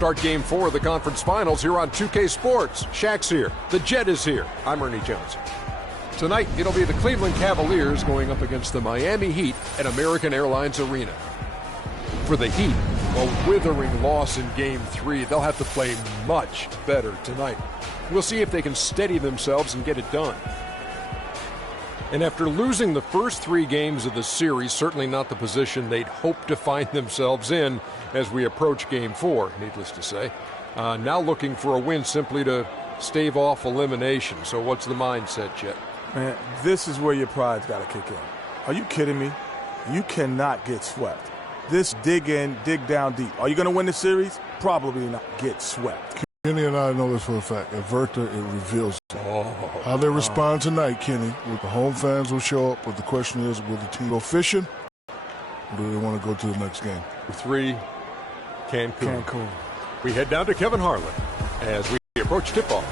Start Game 4 of the conference finals here on 2K Sports. Shaq's here. The Jet is here. I'm Ernie Jones. Tonight, it'll be the Cleveland Cavaliers going up against the Miami Heat at American Airlines Arena. For the Heat, a withering loss in Game 3. They'll have to play much better tonight. We'll see if they can steady themselves and get it done. And after losing the first 3 games of the series, certainly not the position they'd hope to find themselves in as we approach Game 4, needless to say. Now looking for a win simply to stave off elimination. So what's the mindset, Jet? Man, this is where your pride's got to kick in. Are you kidding me? You cannot get swept. This dig in, dig down deep. Are you going to win the series? Probably not. Get swept. Kenny and I know this for a fact. At Verta, it reveals how they respond tonight, Kenny. The home fans will show up, but the question is, will the team go fishing, or do they want to go to the next game? 3, Cancun. We head down to Kevin Harlan as we approach tip-off.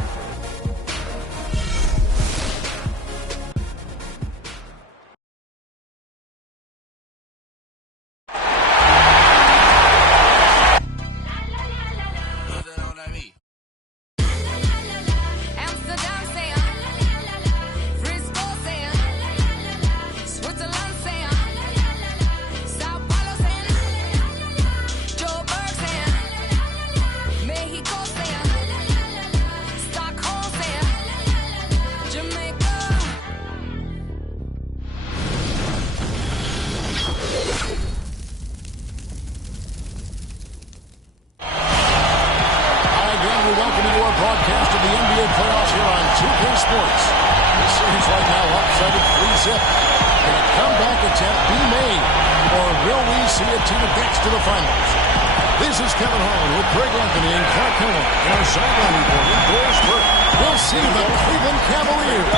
We'll see the Cleveland Cavaliers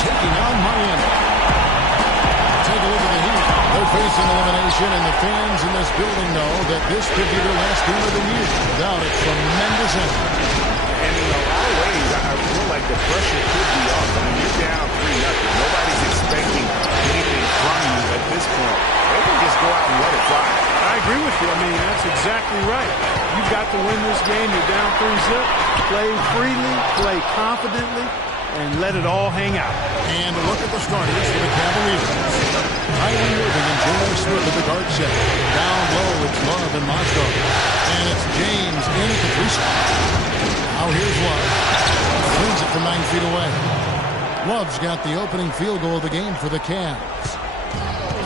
taking on Miami. Take a look at the Heat. They're facing elimination, and the fans in this building know that this could be their last game of the year without a tremendous effort. And in a lot of ways, I feel like the pressure could be off. I mean, you're down 3-0. Nobody's expecting anything from you at this point. They can just go out and let it fly. I agree with you. I mean, that's exactly right. You've got to win this game. You're down 3-0. Play freely, play confidently, and let it all hang out. And look at the starters for the Cavaliers. Kyrie Irving and J.R. Smith at the guard set. Down low, it's Love and Moscow. And it's James in at the free throw. Now here's Love. Swings it from 9 feet away. Love's got the opening field goal of the game for the Cavs.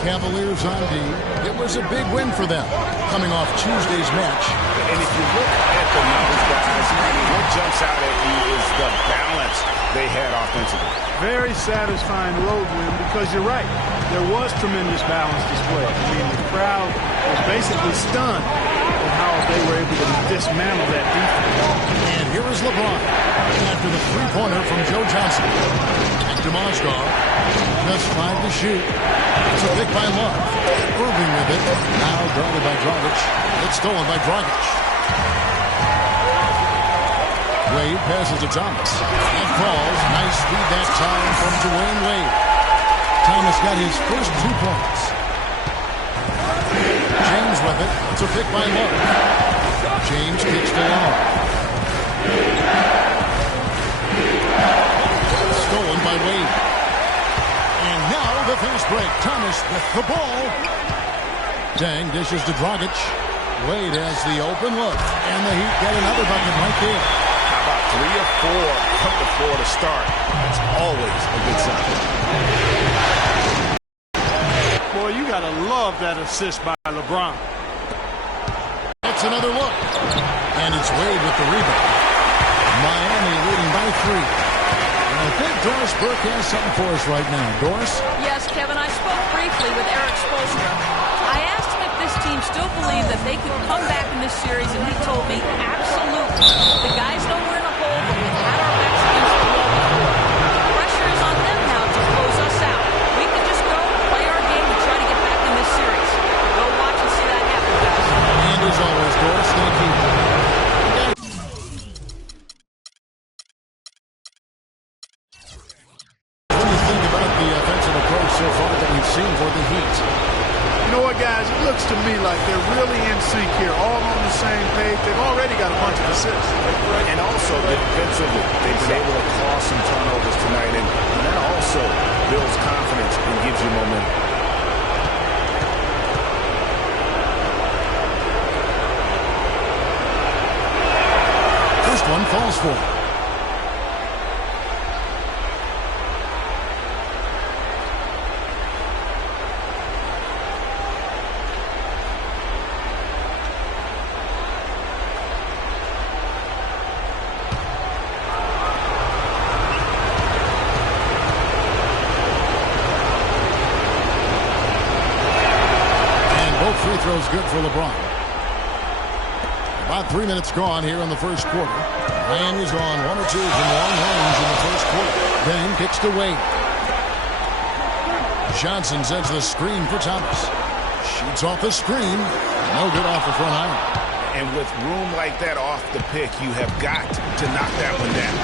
Cavaliers on D. It was a big win for them, coming off Tuesday's match. And if you look at the numbers, guys, what jumps out at you is the balance they had offensively. Very satisfying road win because you're right. There was tremendous balance displayed. I mean, the crowd was basically stunned at how they were able to dismantle that defense. And here is LeBron after the three-pointer from Joe Johnson. Back to Moscow. Just 5 to shoot. It's a pick by Love. Irving with it. Now guarded by Dragic. It's stolen by Dragic. Wade passes to Thomas. It falls. Nice feed that time from Dwayne Wade. Thomas got his first 2 points. James with it. It's a pick by Love. James kicks to Love. Stolen by Wade. And now the fast break. Thomas with the ball. Dang dishes to Dragic. Wade has the open look. And the Heat get another bucket right there. How about 3 or 4 from the floor to start? That's always a good sign. Boy, you got to love that assist by LeBron. That's another look. And it's Wade with the rebound. Miami leading by 3. I think Doris Burke has something for us right now. Doris? Yes, Kevin, I spoke briefly with Eric Spoelstra. I asked him if this team still believed that they could come back in this series, and he told me absolutely. The guys know we're in a hole, but we've had our backs against the wall before. The pressure is on them now to close us out. We can just go, play our game, and try to get back in this series. Go watch and see that happen, guys. And as always, Doris, thank you. You know, know what, guys? It looks to me like they're really in sync here, all on the same page. They've already got a bunch of assists. And also, defensively, they've been able to cause some turnovers tonight, and that also builds confidence and gives you momentum. First one falls for. Free throws good for LeBron. About 3 minutes gone here in the first quarter. Miami's on 1 or 2 from long range in the first quarter. Then kicks to Wade. Johnson sends the screen for Thomas. Shoots off the screen. No good off the front iron. And with room like that off the pick, you have got to knock that one down.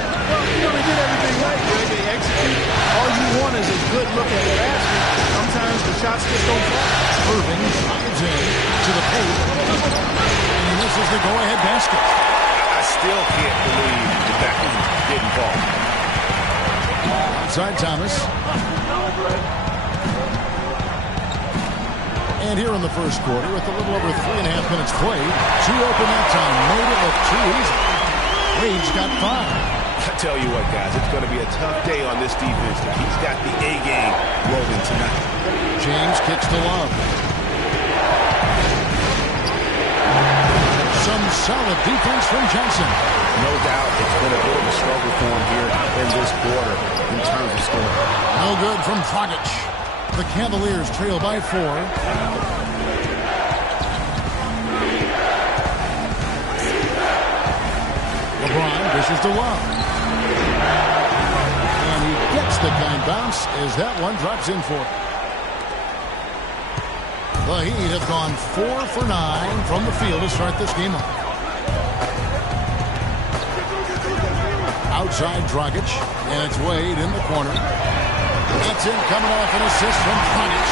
Well, they did everything right, Greg. They executed. All you want is a good look at the basket. Sometimes the shots just don't fall. Irving drives in to the paint. And he misses the go-ahead basket. I still can't believe that one didn't fall. Outside Thomas. And here in the first quarter, with a little over 3.5 minutes played, 2 open that time. Made it look too easy. Wade's got 5. I tell you what, guys, it's going to be a tough day on this defense. He's got the A game rolling tonight. James kicks to Love. Some solid defense from Johnson. No doubt it's been a bit of a struggle for him here in this quarter in terms of scoring. No good from Dragic. The Cavaliers trail by 4. LeBron dishes to Love. And he gets the kind bounce as that one drops in for him. The Heat have gone 4 for 9 from the field to start this game off. Outside Dragic, and it's Wade in the corner. That's it, coming off an assist from Dragic.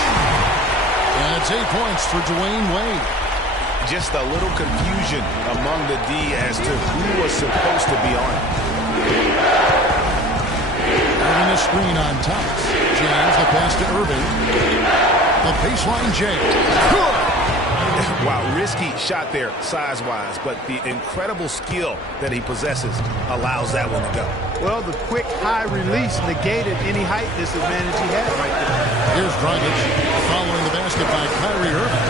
And it's 8 points for Dwayne Wade. Just a little confusion among the D as to who was supposed to be on it. Putting the screen on Thomas. James, the pass to Irving. The baseline J. Wow, risky shot there size-wise, but the incredible skill that he possesses allows that one to go. Well, the quick high release negated any height disadvantage he had right there. Here's Dragic following the basket by Kyrie Irving.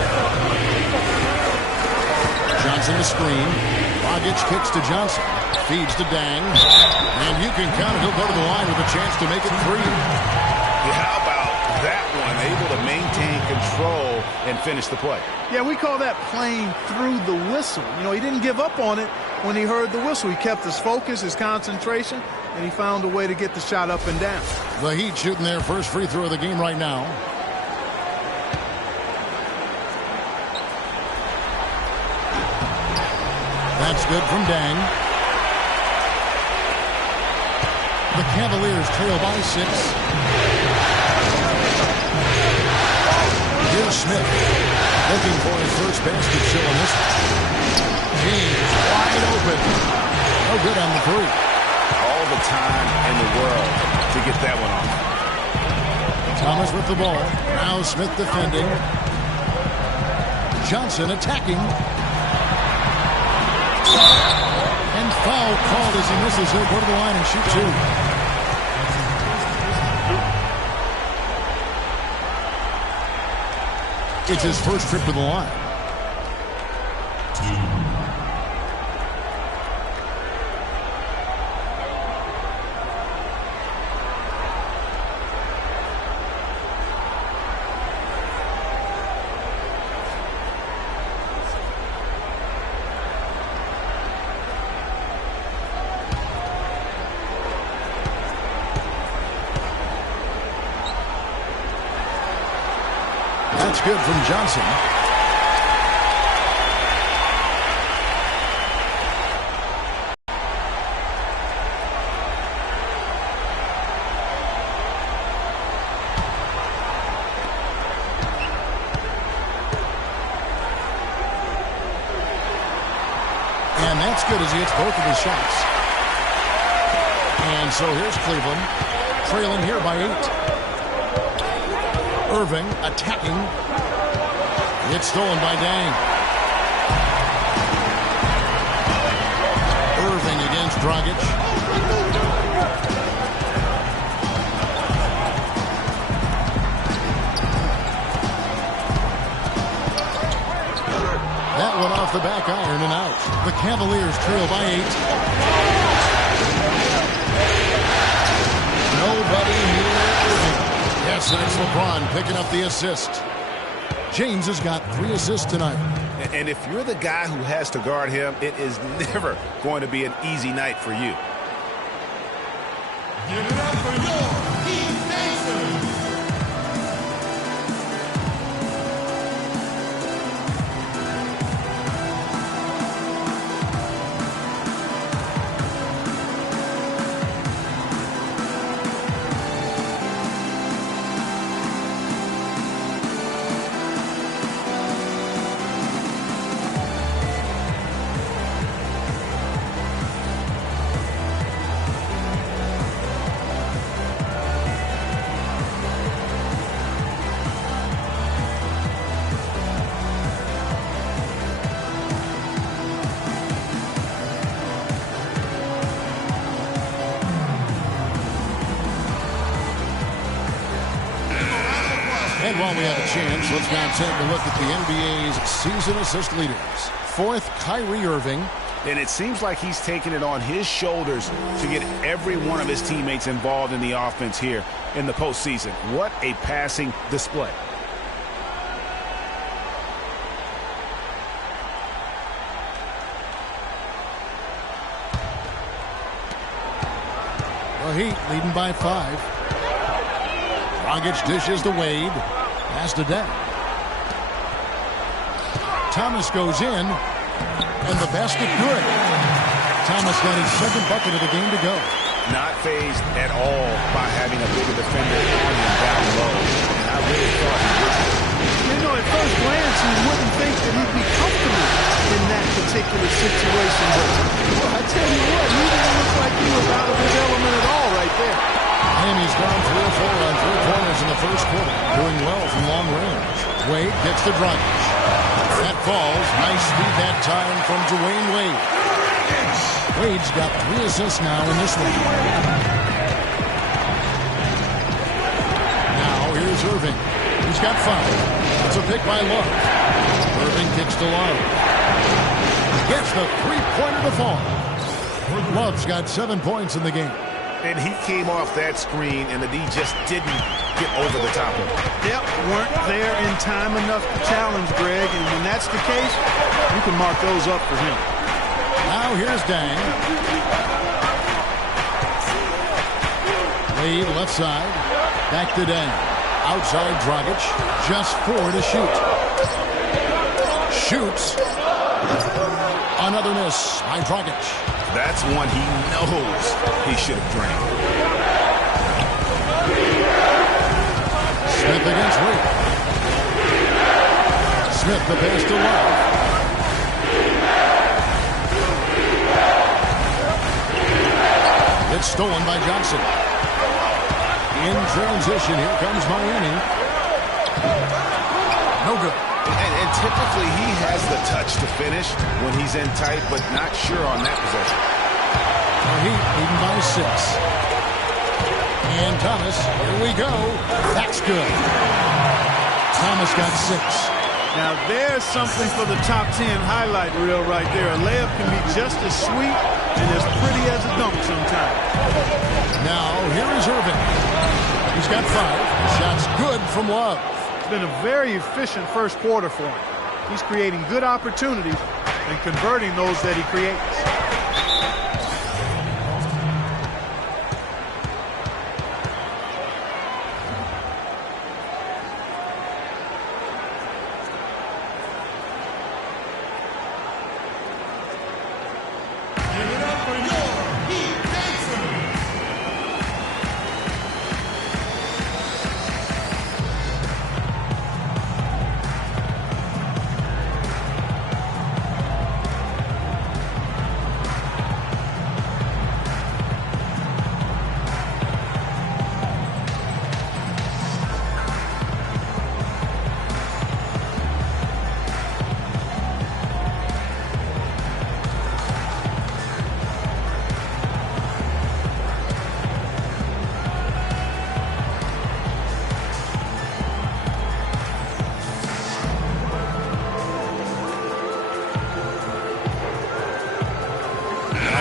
Johnson the screen. Dragic kicks to Johnson. Feeds to Dang. And you can count it. He'll go to the line with a chance to make it 3. How about that one? Able to maintain control and finish the play. Yeah, we call that playing through the whistle. You know, he didn't give up on it when he heard the whistle. He kept his focus, his concentration, and he found a way to get the shot up and down. The Heat shooting their first free throw of the game right now. That's good from Dang. The Cavaliers trail by 6. Here's Smith looking for his first basket show on this one. James wide open. No good on the 3. All the time in the world to get that one off. Thomas with the ball. Now Smith defending. Johnson attacking. And foul called as he misses. He'll go to the line and shoot 2. It's his first trip to the line. That's good from Johnson. good as he hits both of his shots. And so here's Cleveland, trailing here by 8. Irving attacking. It's stolen by Dang. Irving against Dragic. That one off the back iron and out. The Cavaliers trail by 8. Nobody near Irving. Yes, and it's LeBron picking up the assist. James has got 3 assists tonight. And if you're the guy who has to guard him, it is never going to be an easy night for you. Give it up for your Heat Nation. And while we have a chance, let's now take a look at the NBA's season assist leaders. 4th, Kyrie Irving. And it seems like he's taking it on his shoulders to get every one of his teammates involved in the offense here in the postseason. What a passing display. The Heat leading by 5. Dragic dishes to Wade. Pass to Deng. Thomas goes in. And the basket good. Thomas got his 2nd bucket of the game to go. Not fazed at all by having a bigger defender on him down low. And I really thought he would. You know, at first glance, you wouldn't think that he'd be comfortable in that particular situation. But well, I tell you what, he didn't look like he was out of his element at all right there. Miami's gone 3 of 4 on 3-pointers in the first quarter. Doing well from long range. Wade gets the Dragic. That falls. Nice speed that time from Dwayne Wade. Wade's got 3 assists now in this one. Now here's Irving. He's got 5. It's a pick by Love. Irving kicks to Love. Gets the 3-pointer to fall. Love's got 7 points in the game. And he came off that screen, and the D just didn't get over the top of it. Yep, weren't there in time enough to challenge Greg, and when that's the case, you can mark those up for him. Now here's Dang. Wade left side. Back to Dang. Outside Dragic. Just 4 to shoot. Shoots. Another miss by Dragic. That's one he knows he should have drained. Smith against Wade. Smith the pass to Love. It's stolen by Johnson. In transition, here comes Miami. No good. And typically he has the touch to finish when he's in tight, but not sure on that possession. The Heat leading by 6. And Thomas, here we go. That's good. Thomas got 6. Now there's something for the top 10 highlight reel right there. A layup can be just as sweet and as pretty as a dunk sometimes. Now here is Irving. He's got 5. The shot's good from Love. It's been a very efficient first quarter for him. He's creating good opportunities and converting those that he creates.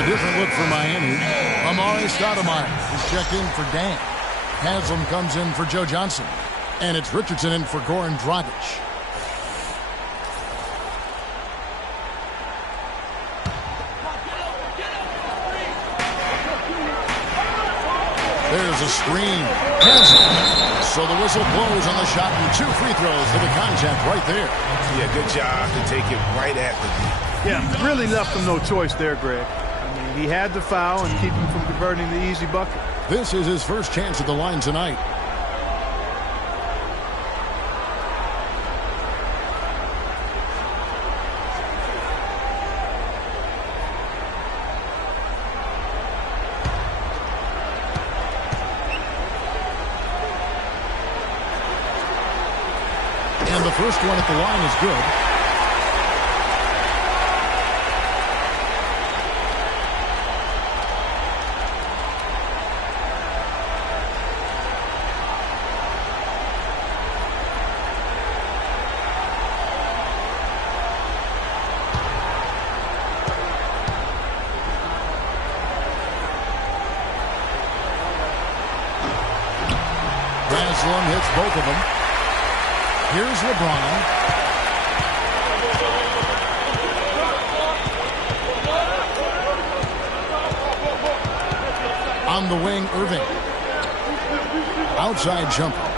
A different look for Miami. Amari Stoudemire is checked in for Dan. Haslam comes in for Joe Johnson. And it's Richardson in for Goran Dragic. There's a screen. So the whistle blows on the shot and 2 free throws for the contact right there. Yeah, good job to take it right at the knee. Yeah, really left him no choice there, Greg. I mean, he had to foul and keep him from converting the easy bucket. This is his first chance at the line tonight. And the first one at the line is good. Haslam hits both of them. Here's LeBron. On the wing, Irving. Outside jumper.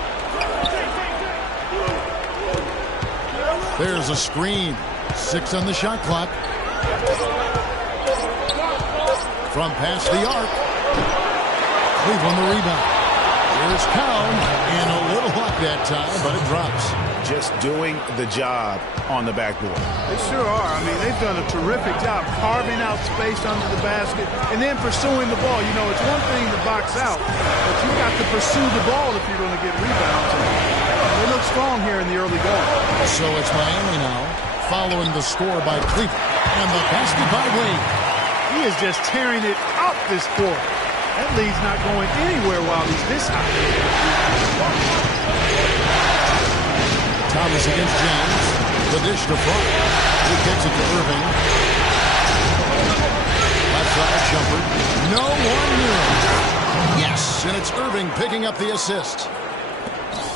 There's a screen. 6 on the shot clock. From past the arc. Cleveland the rebound. Here's Cowan, and a little luck that time, but it drops. Just doing the job on the backboard. They sure are. I mean, they've done a terrific job carving out space under the basket and then pursuing the ball. You know, it's one thing to box out, but you've got to pursue the ball if you're going to get rebounds. And they look strong here in the early going. So it's Miami now, following the score by Cleveland. And the basket by Wade. He is just tearing it out this quarter. That lead's not going anywhere while he's this high. Thomas against James. The dish to front. He kicks it to Irving. Left side jumper. No one near him. Yes, and it's Irving picking up the assist.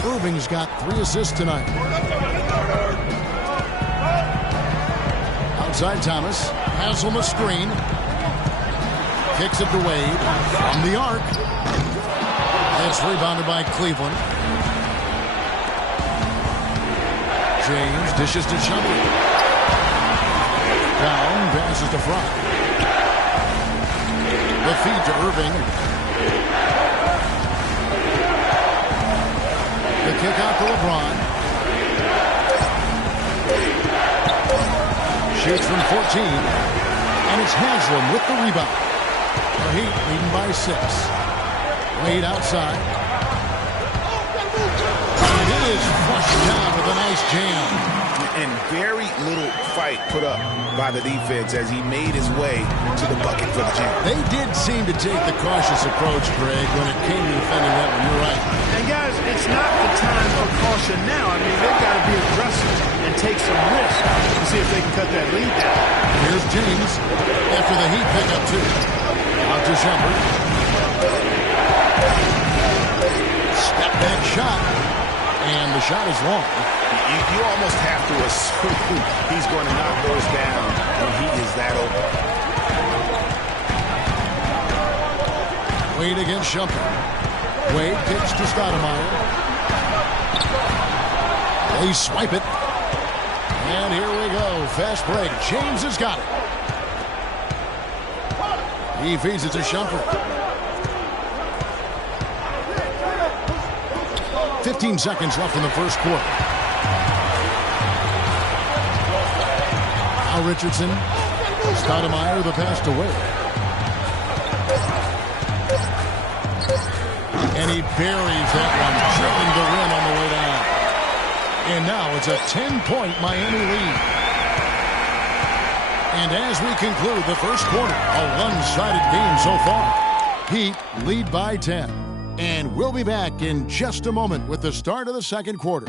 Irving's got 3 assists tonight. Outside Thomas. Haslam a screen. Kicks it to Wade from the arc. It's rebounded by Cleveland. James dishes to Chumley. Down, passes to Fry. The feed to Irving. The kick out to LeBron. Shoots from 14. And it's Haslam with the rebound. The Heat leading by 6. Wade outside. And it is flushed down with a nice jam. And very little fight put up by the defense as he made his way to the bucket for the jam. They did seem to take the cautious approach, Greg, when it came to defending that one. You're right. And guys, it's not the time for caution now. I mean, they've got to be aggressive and take some risks to see if they can cut that lead down. Here's James after the Heat pick up 2. Out to Shumpert. Step back shot. And the shot is long. You almost have to assume he's going to knock those down when he is that open. Wade against Shumpert. Wade kicks to Stoudemire. They swipe it. And here we go. Fast break. James has got it. He feeds it to Shumpert. 15 seconds left in the first quarter. Now Richardson. Stoudemire, the pass to Wade. And he buries that one, drilling the rim on the way down. And now it's a 10-point Miami lead. And as we conclude the first quarter, a one-sided game so far. Heat lead by 10. And we'll be back in just a moment with the start of the second quarter.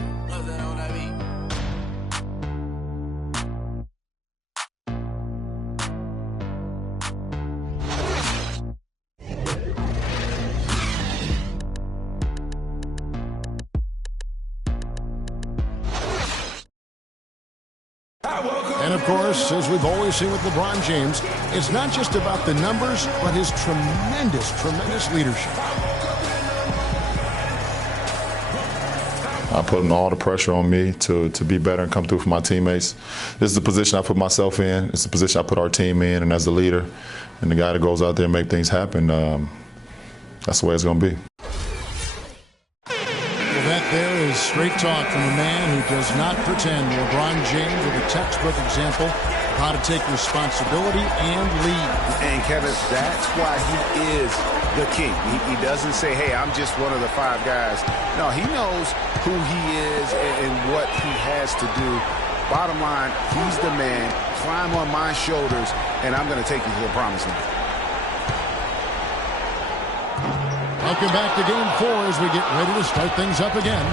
And, of course, as we've always seen with LeBron James, it's not just about the numbers, but his tremendous, tremendous leadership. I put all the pressure on me to be better and come through for my teammates. This is the position I put myself in. It's the position I put our team in. And as the leader and the guy that goes out there and make things happen, that's the way it's going to be. Well, that there is straight talk from a man who does not pretend. LeBron James with a textbook example of how to take responsibility and lead. And, Kevin, that's why he is the king. He doesn't say, hey, I'm just one of the 5 guys. No, he knows who he is and what he has to do. Bottom line, he's the man. Climb on my shoulders, and I'm going to take you to the promised land. Welcome back to Game 4 as we get ready to start things up again.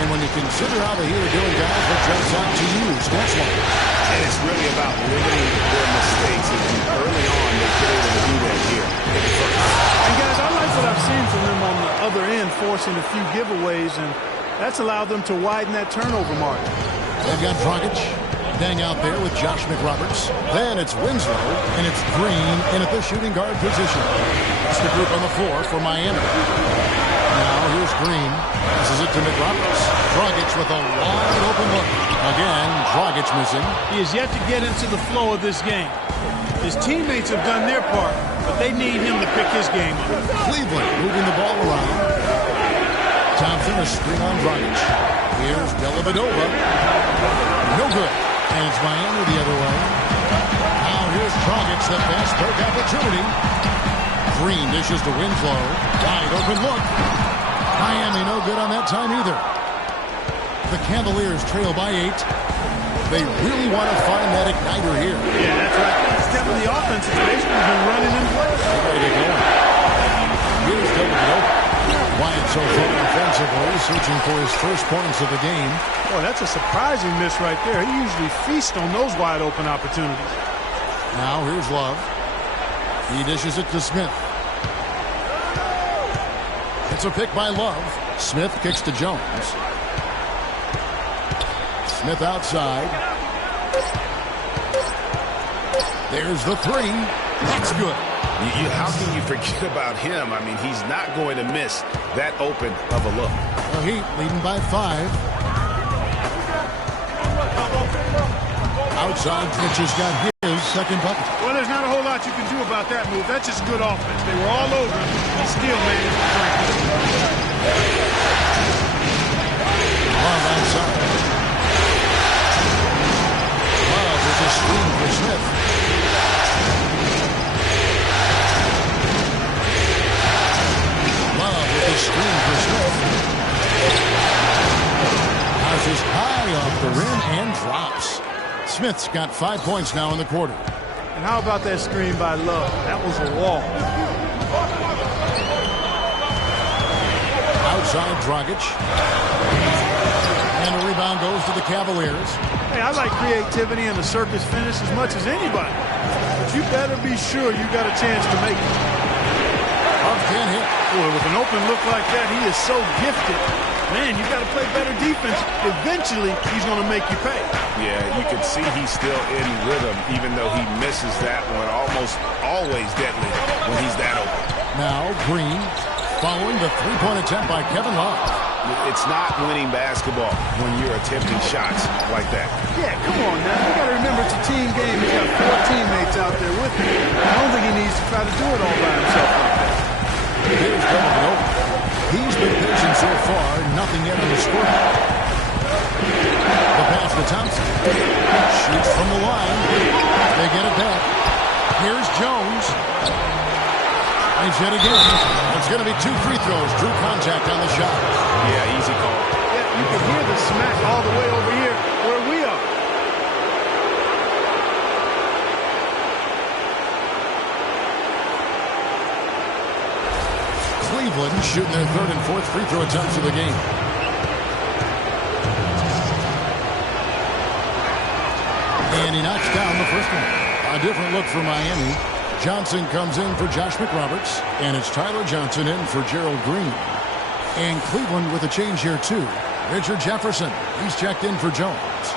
And when you consider how the Heat are doing, guys, what jumps out to you? Stats line. And it's really about limiting their mistakes. And early on, they've been able to do that here. And, guys, I like what I've seen from them on the other end, forcing a few giveaways, and that's allowed them to widen that turnover margin. They've got Dragic dang out there with Josh McRoberts. Then it's Winslow, and it's Green in at the shooting guard position. That's the group on the floor for Miami. Now here's Green. Passes it to McRoberts. Dragic with a wide open look. Again, Dragic missing. He has yet to get into the flow of this game. His teammates have done their part, but they need him to pick his game up. Cleveland moving the ball around. Thompson a screen on Dragic. Here's Dellavedova. No good. And it's Miami the other way. Now here's Dragic, the fast break opportunity. Green dishes to Winslow. Wide open look. Miami no good on that time either. The Cavaliers trail by 8. They really want to find that igniter here. Yeah, that's right. Stepping the offense has basically been running in place. Ready to go. Here's Dellavedova. Quiet so far offensively, searching for his first points of the game. Boy, that's a surprising miss right there. He usually feasts on those wide open opportunities. Now here's Love. He dishes it to Smith. It's a pick by Love. Smith kicks to Jones. Smith outside. There's the 3. That's good. How can you forget about him? I mean, he's not going to miss that open of a look. The Heat leading by 5. Outside, Mitch has got his second bucket. Well, there's not a whole lot you can do about that move. That's just good offense. They were all over him. He still managed to break it. Love outside. Love with a screen for Smith. Love with a screen for Smith. Passes high off the rim and drops. Smith's got 5 points now in the quarter. And how about that screen by Love? That was a wall. Outside Dragic. And the rebound goes to the Cavaliers. Hey, I like creativity and a circus finish as much as anybody. But you better be sure you got a chance to make it. Love can't hit. Boy, with an open look like that, he is so gifted. Man, you got to play better defense. Eventually, he's going to make you pay. Yeah, you can see he's still in rhythm, even though he misses that one. Almost always deadly when he's that open. Now, Green following the three-point attempt by Kevin Love. It's not winning basketball when you're attempting shots like that. Yeah, come on now. You got to remember it's a team game. He's got 4 teammates out there with him. I don't think he needs to try to do it all by himself like that. Here's Dellavedova. He's been patient so far. Nothing yet on the scoreboard. The pass to Thompson. Shoots from the line. They get it back. Here's Jones. He's hit again. It's going to be 2 free throws. Drew contact on the shot. Yeah, easy call. Yeah, you can hear the smack all the way over here where we are. Cleveland shooting their 3rd and 4th free throw attempts of the game. And he knocks down the first one. A different look for Miami. Johnson comes in for Josh McRoberts. And it's Tyler Johnson in for Gerald Green. And Cleveland with a change here too. Richard Jefferson. He's checked in for Jones.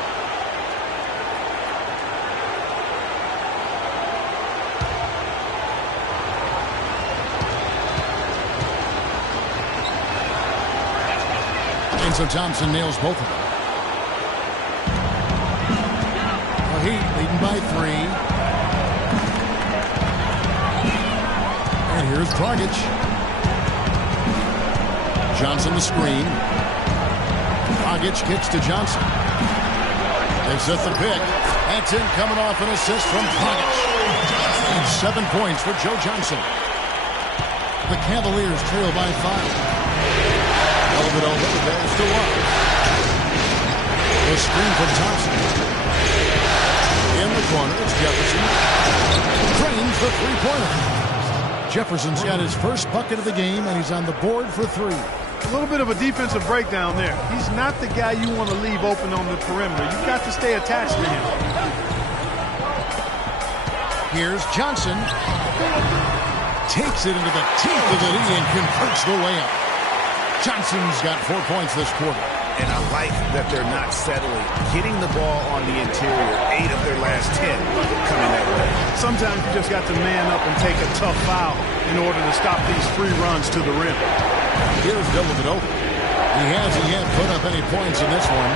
And so Thompson nails both of them. The Heat leading by 3. And here's Dragic. Johnson the screen. Dragic kicks to Johnson. They set the pick. That's in, coming off an assist from Dragic. And 7 points for Joe Johnson. The Cavaliers trail by 5. Villanova goes to 1. The screen from Thompson. In the corner, it's Jefferson. Drains the three-pointer. Jefferson's got his first bucket of the game, and he's on the board for 3. A little bit of a defensive breakdown there. He's not the guy you want to leave open on the perimeter. You've got to stay attached to him. Here's Johnson. Takes it into the teeth of the knee and converts the layup. Johnson's got 4 points this quarter. And I like that they're not settling. Getting the ball on the interior, 8 of their last 10 coming that way. Sometimes you just got to man up and take a tough foul in order to stop these free runs to the rim. Here's Villanova. He hasn't yet put up any points in this one.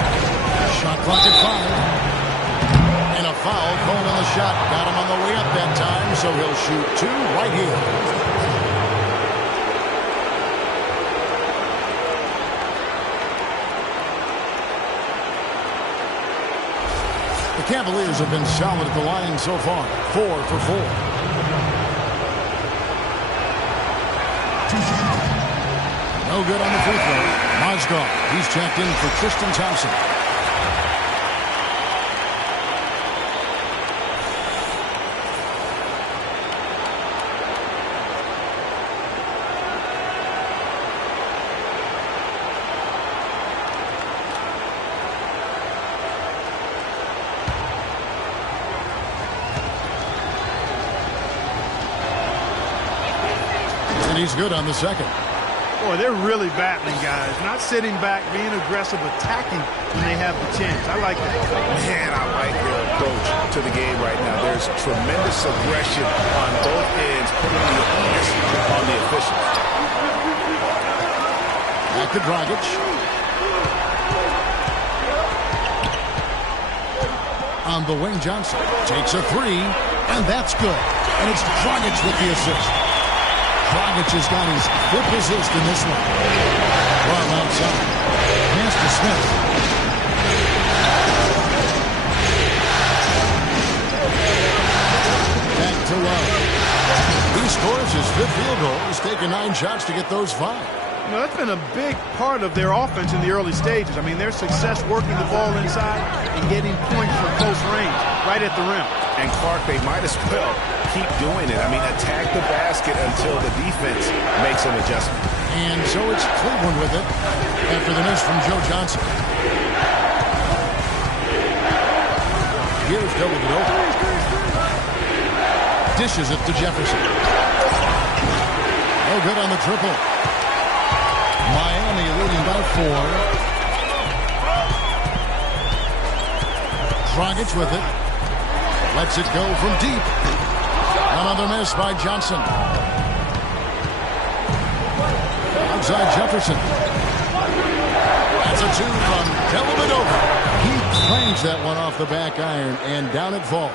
Shot clock at 5. And a foul called on the shot. Got him on the way up that time, so he'll shoot 2 right here. The Cavaliers have been solid at the line so far. 4 for 4. No good on the free throw. Mozgov, he's checked in for Tristan Thompson. And he's good on the second. Boy, they're really battling, guys. Not sitting back, being aggressive, attacking when they have the chance. I like that. Man, I like their approach to the game right now. There's tremendous aggression on both ends, putting the onus on the officials. Back to Dragic. On the wing, Johnson takes a 3, and that's good. And it's Dragic with the assist. Dragic has got his 5th assist in this one. From outside. Pass to Smith. Back to Love. He scores his 5th field goal. He's taken 9 shots to get those 5. You know, that's been a big part of their offense in the early stages. I mean, their success working the ball inside and getting points from close range right at the rim. And Clark, they might as well keep doing it. I mean, attack the basket until the defense makes an adjustment. And so it's Cleveland with it after the miss from Joe Johnson. Here's Villanova. Dishes it to Jefferson. No good on the triple. Miami leading by 4. Dragic with it. Lets it go from deep. Another miss by Johnson. Outside Jefferson. That's a 2 from Villanova. He clangs that one off the back iron, and down it falls.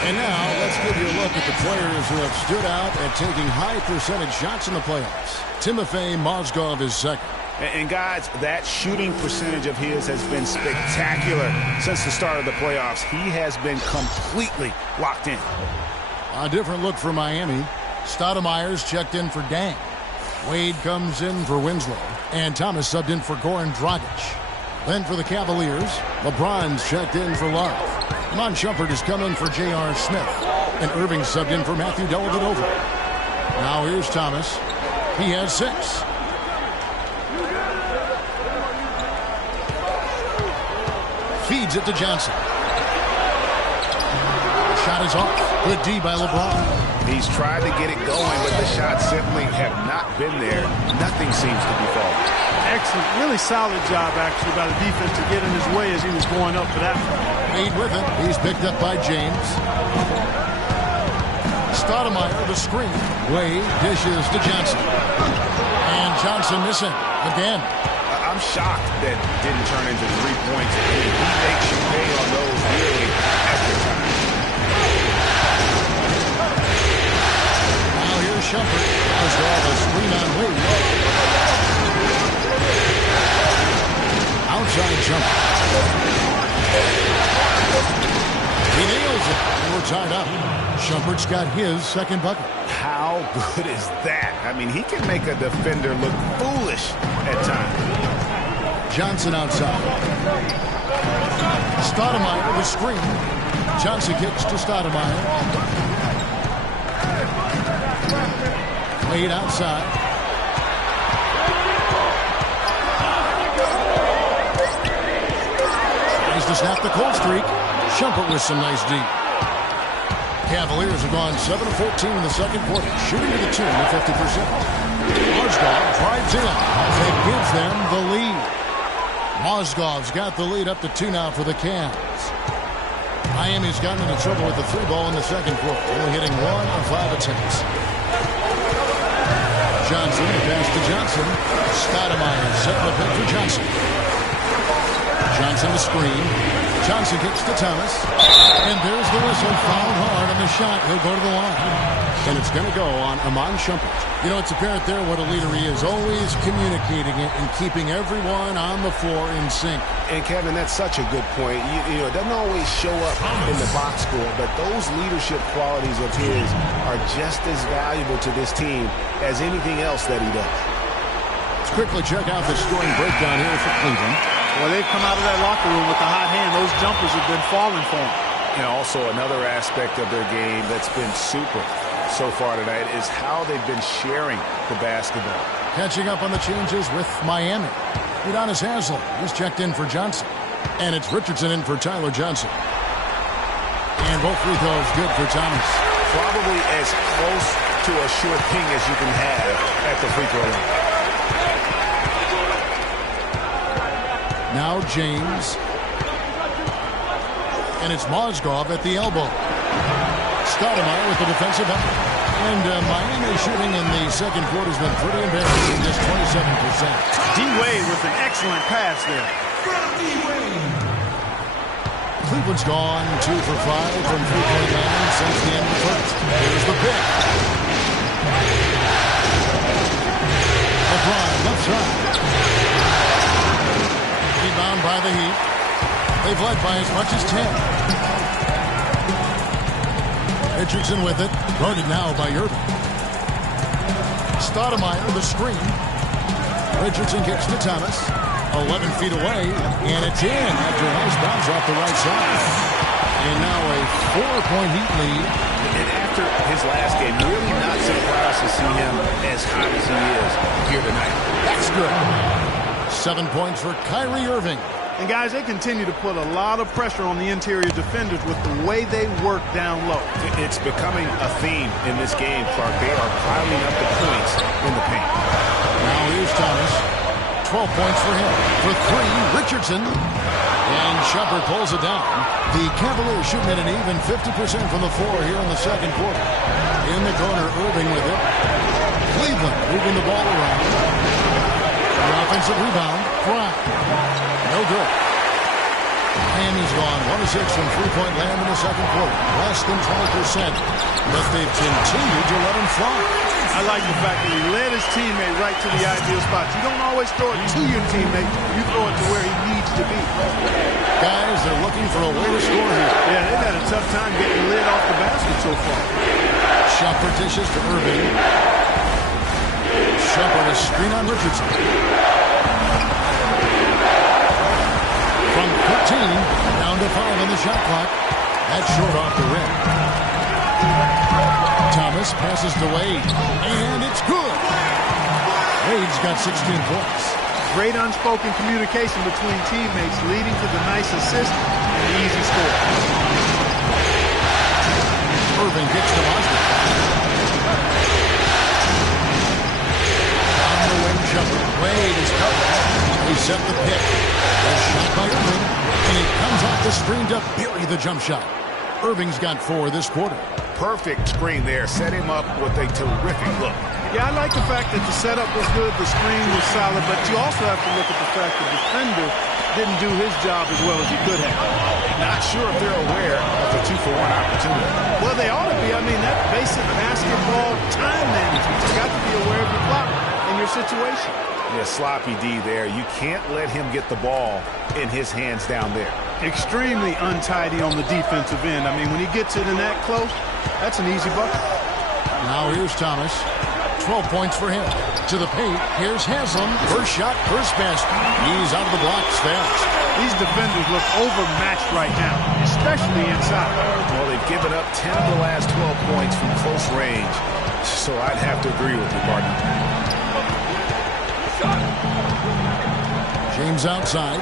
And now, let's give you a look at the players who have stood out at taking high percentage shots in the playoffs. Timofey Mozgov is second. And guys, that shooting percentage of his has been spectacular since the start of the playoffs. He has been completely locked in. A different look for Miami. Stoudemire's checked in for Dang. Wade comes in for Winslow. And Thomas subbed in for Goran Dragic. Then for the Cavaliers, LeBron's checked in for Love. Iman Shumpert has come in for J.R. Smith. And Irving subbed in for Matthew Dellavedova. Now here's Thomas. He has 6. Feeds it to Johnson. Shot is off. Good D by LeBron. He's tried to get it going, but the shots simply have not been there. Nothing seems to be falling. Excellent. Really solid job, actually, by the defense to get in his way as he was going up for that one. Wade with it. He's picked up by James. Stoudemire, the screen. Wade dishes to Johnson. And Johnson missing again. I'm shocked that didn't turn into 3 points. He makes you pay on those really after time. Now here's Shumpert. Let's draw the screen on Wade. Outside Shumpert. He nails it. And we're tied up. Shumpert's got his second bucket. How good is that? I mean, he can make a defender look foolish at times. Johnson outside. Stoudemire with screen. Johnson kicks to Stoudemire. Wade outside. Tries to snap the cold streak. Shumpert with some nice D. Cavaliers have gone 7 of 14 in the second quarter, shooting to the tune of 50%. Mozgov drives in. It gives them the lead. Mozgov's got the lead up to 2 now for the Cavs. Miami's gotten into trouble with the 3 ball in the second quarter, only hitting 1 of 5 attempts. Johnson, the pass to Johnson. Stoudemire setting the pick for Johnson. Johnson the screen. Johnson kicks to Thomas. And there's the whistle. Fouled hard on the shot. He'll go to the line. And it's going to go on Iman Shumpert. You know, it's apparent there what a leader he is. Always communicating it and keeping everyone on the floor in sync. And, Kevin, that's such a good point. You know, it doesn't always show up in the box score, but those leadership qualities of his are just as valuable to this team as anything else that he does. Let's quickly check out the scoring breakdown here for Cleveland. Well, they've come out of that locker room with a hot hand. Those jumpers have been falling for them. And also another aspect of their game that's been super so far tonight is how they've been sharing the basketball. Catching up on the changes with Miami. Udonis Haslem is checked in for Johnson. And it's Richardson in for Tyler Johnson. And both free throws good for Thomas. Probably as close to a sure thing as you can have at the free throw line. Now James. And it's Mozgov at the elbow. Stoudemire with the defensive help. And Miami shooting in the second quarter has been pretty embarrassing, just 27%. D-Wade with an excellent pass there. Cleveland's gone 2 for 5 from three-point line since the end of the first. Here's the pick. LeBron left side. Rebound by the Heat. They've led by as much as 10. Richardson with it. Guarded now by Irving. Stoudemire the screen. Richardson kicks to Thomas. 11 feet away. And it's in after a nice bounce off the right side. And now a 4-point Heat lead. And after his last game, really not surprised to see him as hot as he is here tonight. That's good. 7 points for Kyrie Irving. And, guys, they continue to put a lot of pressure on the interior defenders with the way they work down low. It's becoming a theme in this game, Clark. They are piling up the points in the paint. Now here's Thomas. 12 points for him. For 3, Richardson. And Shumpert pulls it down. The Cavaliers shooting at an even 50% from the floor here in the second quarter. In the corner, Irving with it. Cleveland moving the ball around. The offensive rebound. Brown. No good. Miami's gone 1 of 6 from three-point land in the second quarter. Less than 20%. But they've continued to let him fly. I like the fact that he led his teammate right to the ideal spots. You don't always throw it to your teammate. You throw it to where he needs to be. Guys, they're looking for a way to score here. Yeah, they've had a tough time getting the lid off the basket so far. Shumpert dishes to Irving. Shumpert a screen on Richardson. From 13, down to 5 on the shot clock. That's short off the rim. Thomas passes to Wade, and it's good. Wade's got 16 points. Great unspoken communication between teammates leading to the nice assist and the easy score. Irving gets to Boston. On the wing jumper. Wade is covered. He set the pick. A shot by Irving, and he comes off the screen to bury the jump shot. Irving's got 4 this quarter. Perfect screen there. Set him up with a terrific look. Yeah, I like the fact that the setup was good, the screen was solid, but you also have to look at the fact the defender didn't do his job as well as he could have. Not sure if they're aware of the 2-for-1 opportunity. Well, they ought to be. I mean, that basic basketball time management. You got to be aware of your clock and your situation. Yeah, sloppy D there. You can't let him get the ball in his hands down there. Extremely untidy on the defensive end. I mean, when he gets it in that close, that's an easy bucket. Now here's Thomas. 12 points for him. To the paint, here's Haslam. First shot, first basket. He's out of the blocks fast. These defenders look overmatched right now, especially inside. Well, they've given up 10 of the last 12 points from close range, so I'd have to agree with you, partner. James outside.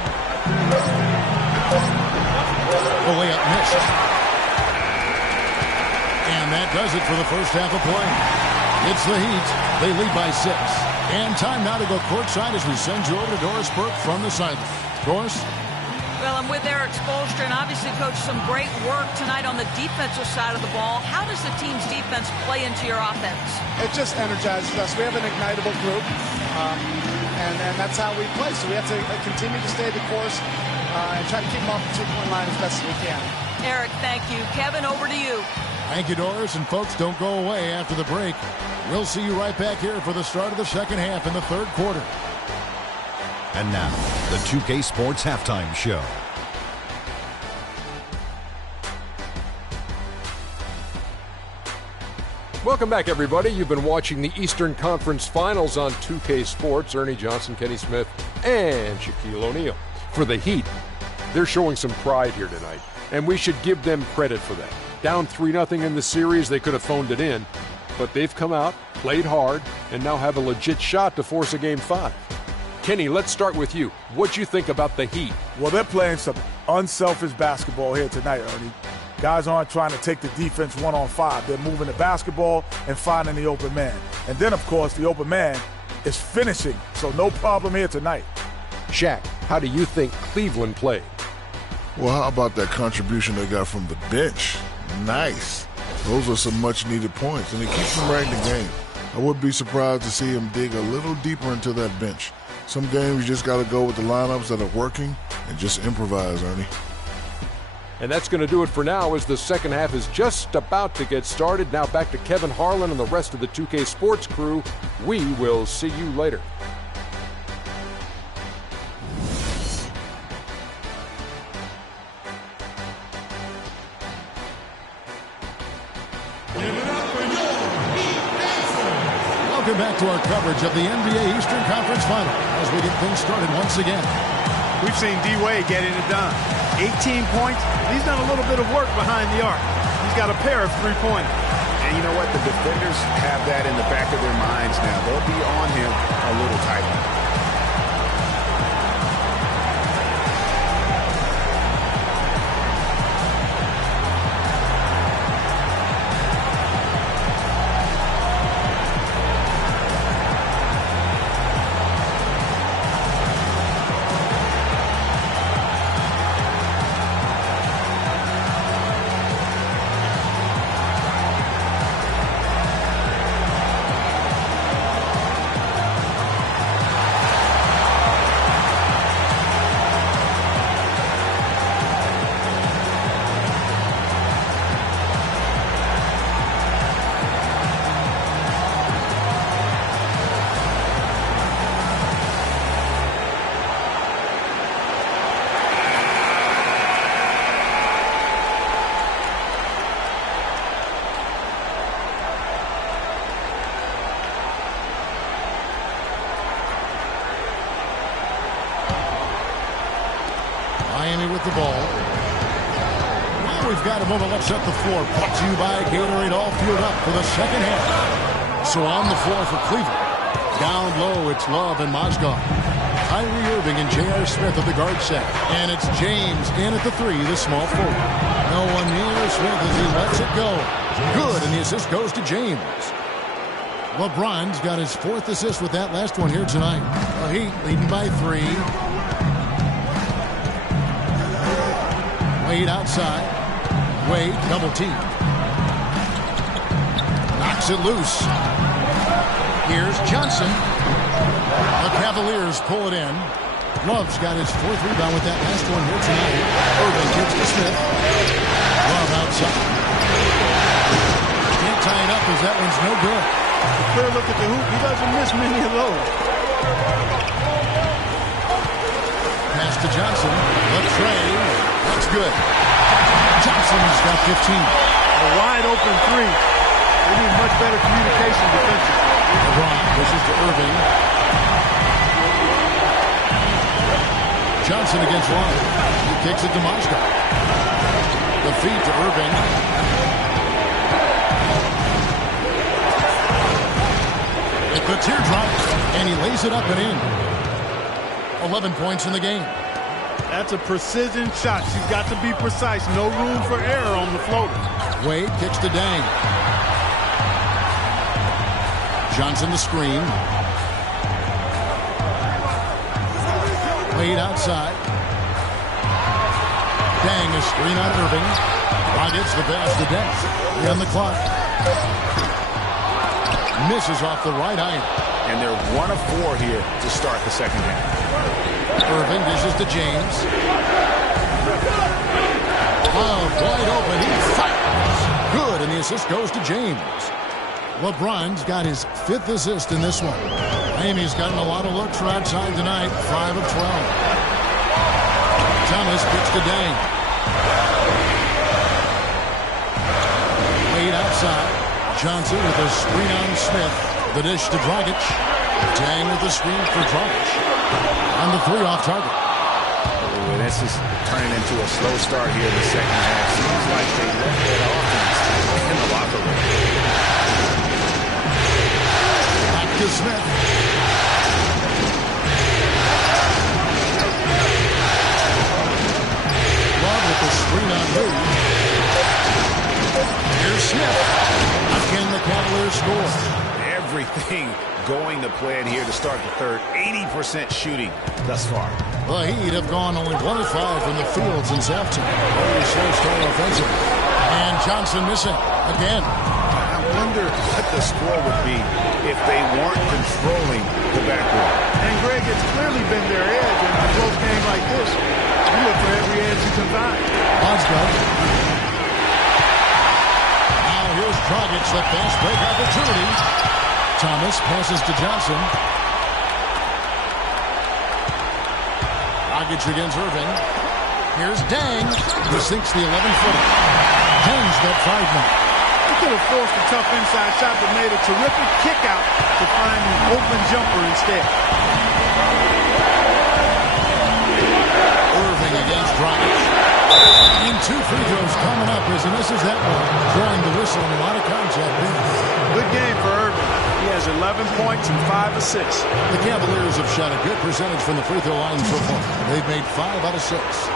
The layup missed. And that does it for the first half of play. It's the Heat. They lead by 6. And time now to go courtside as we send you over to Doris Burke from the sideline. Doris? Well, I'm with Eric Spoelstra, and obviously, Coach, some great work tonight on the defensive side of the ball. How does the team's defense play into your offense? It just energizes us. We have an ignitable group, and that's how we play. So we have to continue to stay the course and try to keep them off the 2-point line as best as we can. Eric, thank you. Kevin, over to you. Thank you, Doris. And folks, don't go away after the break. We'll see you right back here for the start of the second half in the third quarter. And now, the 2K Sports Halftime Show. Welcome back, everybody. You've been watching the Eastern Conference Finals on 2K Sports. Ernie Johnson, Kenny Smith, and Shaquille O'Neal. For the Heat, they're showing some pride here tonight, and we should give them credit for that. Down 3-0 in the series, they could have phoned it in, but they've come out, played hard, and now have a legit shot to force a Game 5. Kenny, let's start with you. What you think about the Heat? Well, they're playing some unselfish basketball here tonight, Ernie. Guys aren't trying to take the defense 1-on-5. They're moving the basketball and finding the open man. And then, of course, the open man is finishing, so no problem here tonight. Shaq, how do you think Cleveland played? Well, how about that contribution they got from the bench? Nice. Those are some much-needed points, and it keeps them right in the game. I would be surprised to see him dig a little deeper into that bench. Some games you just got to go with the lineups that are working and just improvise, Ernie. And that's going to do it for now as the second half is just about to get started. Now back to Kevin Harlan and the rest of the 2K Sports crew. We will see you later. Welcome back to our coverage of the NBA Eastern Conference Final as we get things started once again. We've seen D-Wade getting it done. 18 points. He's done a little bit of work behind the arc. He's got a pair of three-pointers. And you know what? The defenders have that in the back of their minds now. They'll be on him a little tighter. Miami with the ball. Well, we've got a moment. Let's set the floor. Brought to you by Gatorade, all fueled up for the second half. So on the floor for Cleveland. Down low, it's Love and Mozgov. Kyrie Irving and J.R. Smith at the guard set. And it's James in at the three, the small forward. No one near Smith as he lets it go. Good, and the assist goes to James. LeBron's got his fourth assist with that last one here tonight. The Heat leading by 3. Wade outside. Wade double team. Knocks it loose. Here's Johnson. The Cavaliers pull it in. Love's got his fourth rebound with that last one here tonight. Irving gives to Smith. Love outside. Can't tie it up as that one's no good. Clear look at the hoop. He doesn't miss many of those. Pass to Johnson. The tray. That's good. Johnson's got 15. A wide open three. They need much better communication defensively. LeBron pushes to Irving. Johnson against Love. He kicks it to Mozgov. The feed to Irving. It's the teardrop, and he lays it up and in. 11 points in the game. That's a precision shot. She's got to be precise. No room for error on the floater. Wade kicks to Dang. Johnson the screen. Wade outside. Dang a screen on Irving. Right, it's the pass to Dang. On the clock. Misses off the right iron. And they're 1 of 4 here to start the second half. Irving dishes to James. Love wide open. He fires. Good, and the assist goes to James. LeBron's got his 5th assist in this one. Miami's gotten a lot of looks from outside tonight. 5 of 12. Thomas kicks to Dang. Wade outside. Johnson with a screen on Smith. The dish to Dragic. Dang with the screen for Dragic. And the 3 off target. Ooh, this is turning into a slow start here in the second half. Seems like they left that offense in the locker room. Back to Smith. Love with the screen on Moody. Here's Smith. Again, the Cavaliers score. Everything going to plan here to start the third. 80% shooting thus far. The Heat have gone only 1 of 5 from the field since halftime. Very slow start offensively. And Johnson missing again. I wonder what the score would be if they weren't controlling the backcourt. And Greg, it's clearly been their edge in a close game like this. You look for every edge you can find. Mozgov. Now here's Dragic, the fast break opportunity. Thomas passes to Johnson. Dragic against Irving. Here's Dang. He sinks the 11-footer. Dang's got 5 now. He could have forced a tough inside shot but made a terrific kick out to find an open jumper instead. Irving against Dragic. And 2 free throws coming up as he misses that one. Drawing the whistle and a lot of contact. Good game for Irving. He has 11 points and 5 assists. The Cavaliers have shot a good percentage from the free throw line so far. They've made 5 out of 6.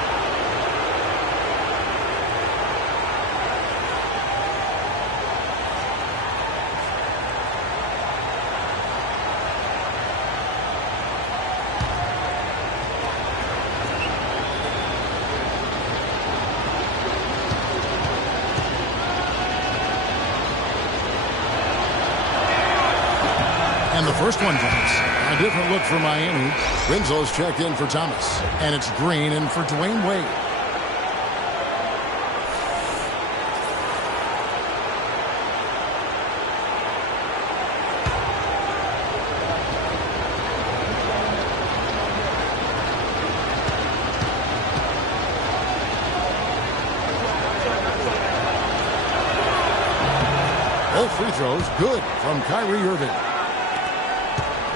And the first one drops. A different look for Miami. Rinzo's checked in for Thomas. And it's Green in for Dwayne Wade. Both free throws good from Kyrie Irving.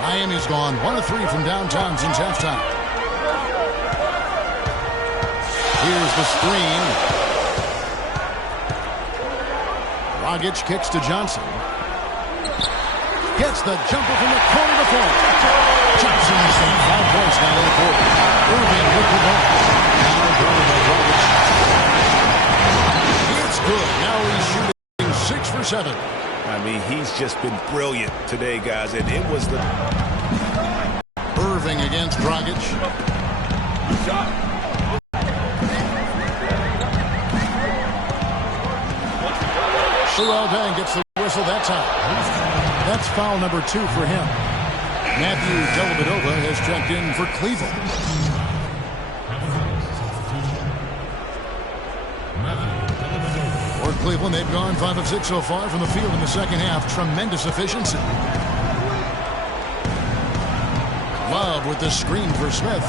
Miami's gone 1 of 3 from downtown since halftime. Here's the screen. Dragic kicks to Johnson. Gets the jumper from the corner to four. Johnson has 5 points now in the quarter. Irving with the ball. Now guarded by Dragic. It's good. Now he's shooting 6 for 7. I mean, he's just been brilliant today, guys. And it was the... Irving against Dragic. Sherrell Dang gets the whistle that time. That's foul number 2 for him. Matthew Dellavedova has checked in for Cleveland. For Cleveland, they've gone 5 of 6 so far from the field in the second half. Tremendous efficiency. Love with the screen for Smith.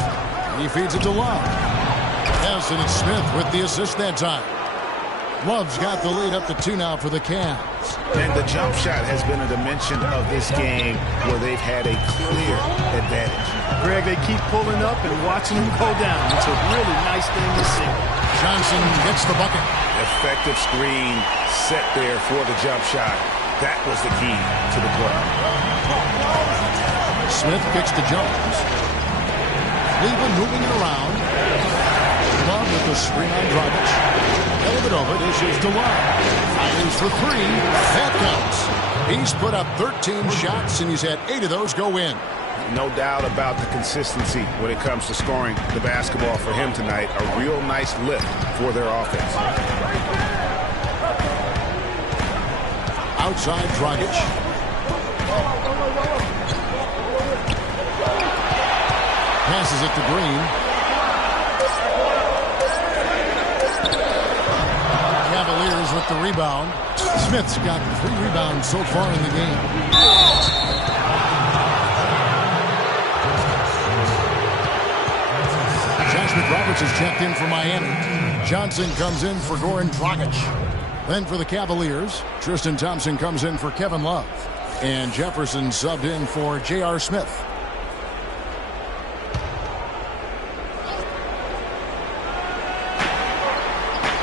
He feeds it to Love. Yes, and it's Smith with the assist that time. Love's got the lead up to 2 now for the Cavs. And the jump shot has been a dimension of this game where they've had a clear advantage. Greg, they keep pulling up and watching them go down. It's a really nice thing to see. Johnson gets the bucket. Effective screen set there for the jump shot. That was the key to the play. Smith kicks to Jones. Cleveland moving it around. Love with the screen on Dragic. Dellavedova dishes to Love. Fires for 3. That counts. He's put up 13 shots, and he's had 8 of those go in. No doubt about the consistency when it comes to scoring the basketball for him tonight. A real nice lift for their offense. Outside Dragic. Passes it to Green. Cavaliers with the rebound. Smith's got 3 rebounds so far in the game. Josh McRoberts has checked in for Miami. Johnson comes in for Goran Dragic. Then for the Cavaliers, Tristan Thompson comes in for Kevin Love. And Jefferson subbed in for J.R. Smith.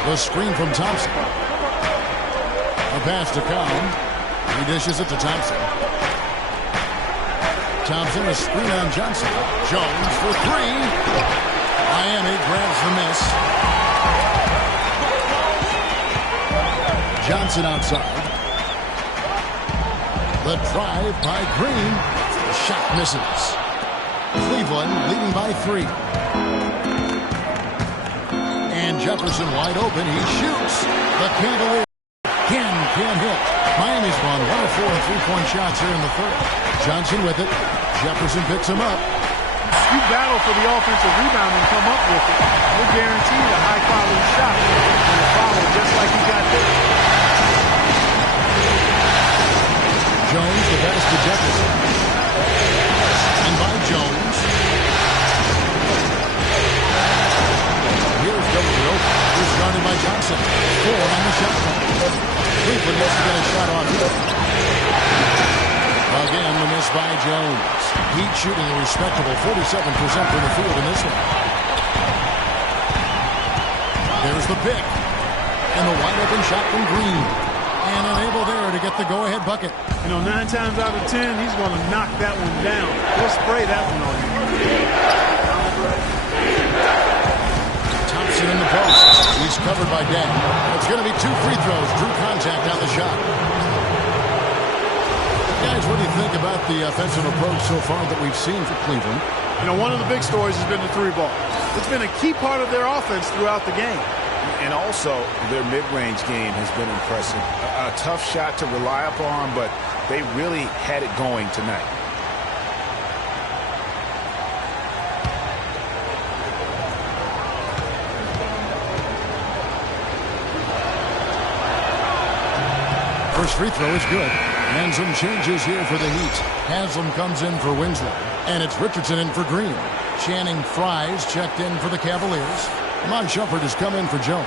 The screen from Thompson. A pass to Cowan. He dishes it to Thompson. Thompson, a screen on Johnson. Jones for 3. Miami grabs the miss. Johnson outside. The drive by Green. The shot misses. Cleveland leading by 3. And Jefferson wide open. He shoots. The Cavaliers can't hit. Miami's won 1 of 4 3-point shots here in the third. Johnson with it. Jefferson picks him up. You battle for the offensive rebound and come up with it. We're guaranteed a high-quality shot and a follow just like you got there. Jones, the pass to Jefferson. And by Jones. Here's Dellavedova. He's guarded by Johnson. 4 on the shot clock. Cleveland needs to get a shot on here. Again, the miss by Jones. Heat shooting a respectable 47% from the field in this one. There's the pick. And the wide open shot from Green. And unable there to get the go-ahead bucket. You know, 9 times out of 10, he's going to knock that one down. He'll spray that one on you. Thompson in the post. He's covered by Dang. It's going to be 2 free throws. Drew contact on the shot. Guys, what do you think about the offensive approach so far that we've seen for Cleveland? You know, one of the big stories has been the 3-ball. It's been a key part of their offense throughout the game. And also, their mid-range game has been impressive. A tough shot to rely upon, but they really had it going tonight. First free throw is good. And some changes here for the Heat. Haslam comes in for Winslow. And it's Richardson in for Green. Channing Frye's checked in for the Cavaliers. Mon Shumpert has come in for Jones.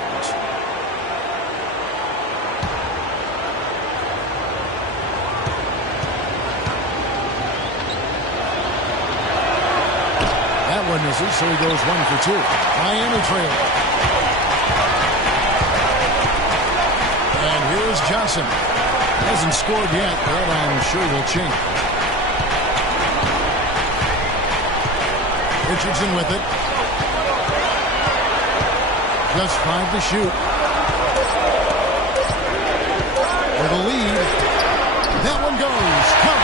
That one misses, so he goes 1 for 2. Miami trailing. And here's Johnson. Hasn't scored yet, but I'm sure will change. Richardson with it. Just 5 to shoot. For the lead. That one goes. Count.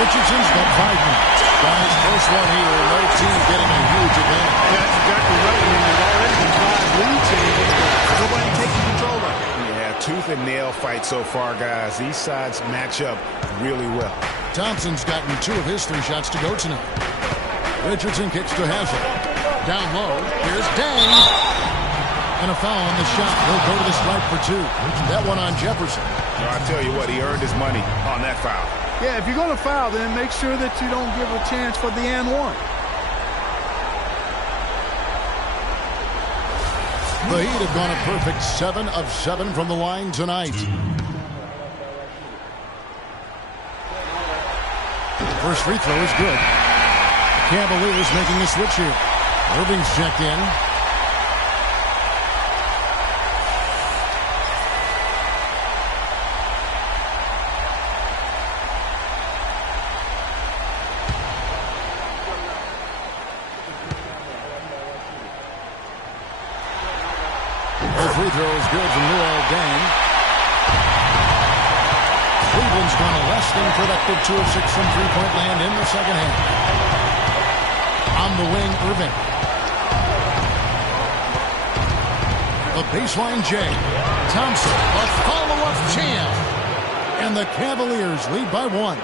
Richardson's got 5 minutes. Guys, first one here. No team getting a huge advantage. That's exactly right. I mean, there's already been 5 lead changes, but nobody taking control of it. Yeah, tooth and nail fight so far, guys. These sides match up really well. Thompson's gotten 2 of his 3 shots to go tonight. Richardson kicks to Hazel. Down low. Here's Dang. And a foul on the shot. He'll go to the stripe for 2. That one on Jefferson. Well, I tell you what, he earned his money on that foul. Yeah, if you're going to foul, then make sure that you don't give a chance for the and one. The Heat have gone a perfect 7 of 7 from the line tonight. First free throw is good. Cavaliers making a switch here. Irving's checked in. Free throw is good from Luol Deng. Cleveland's gone a less than productive 2 of 6 from three-point land in the second half. On the wing, Irving. The baseline J. Thompson, a follow-up jam. And the Cavaliers lead by 1.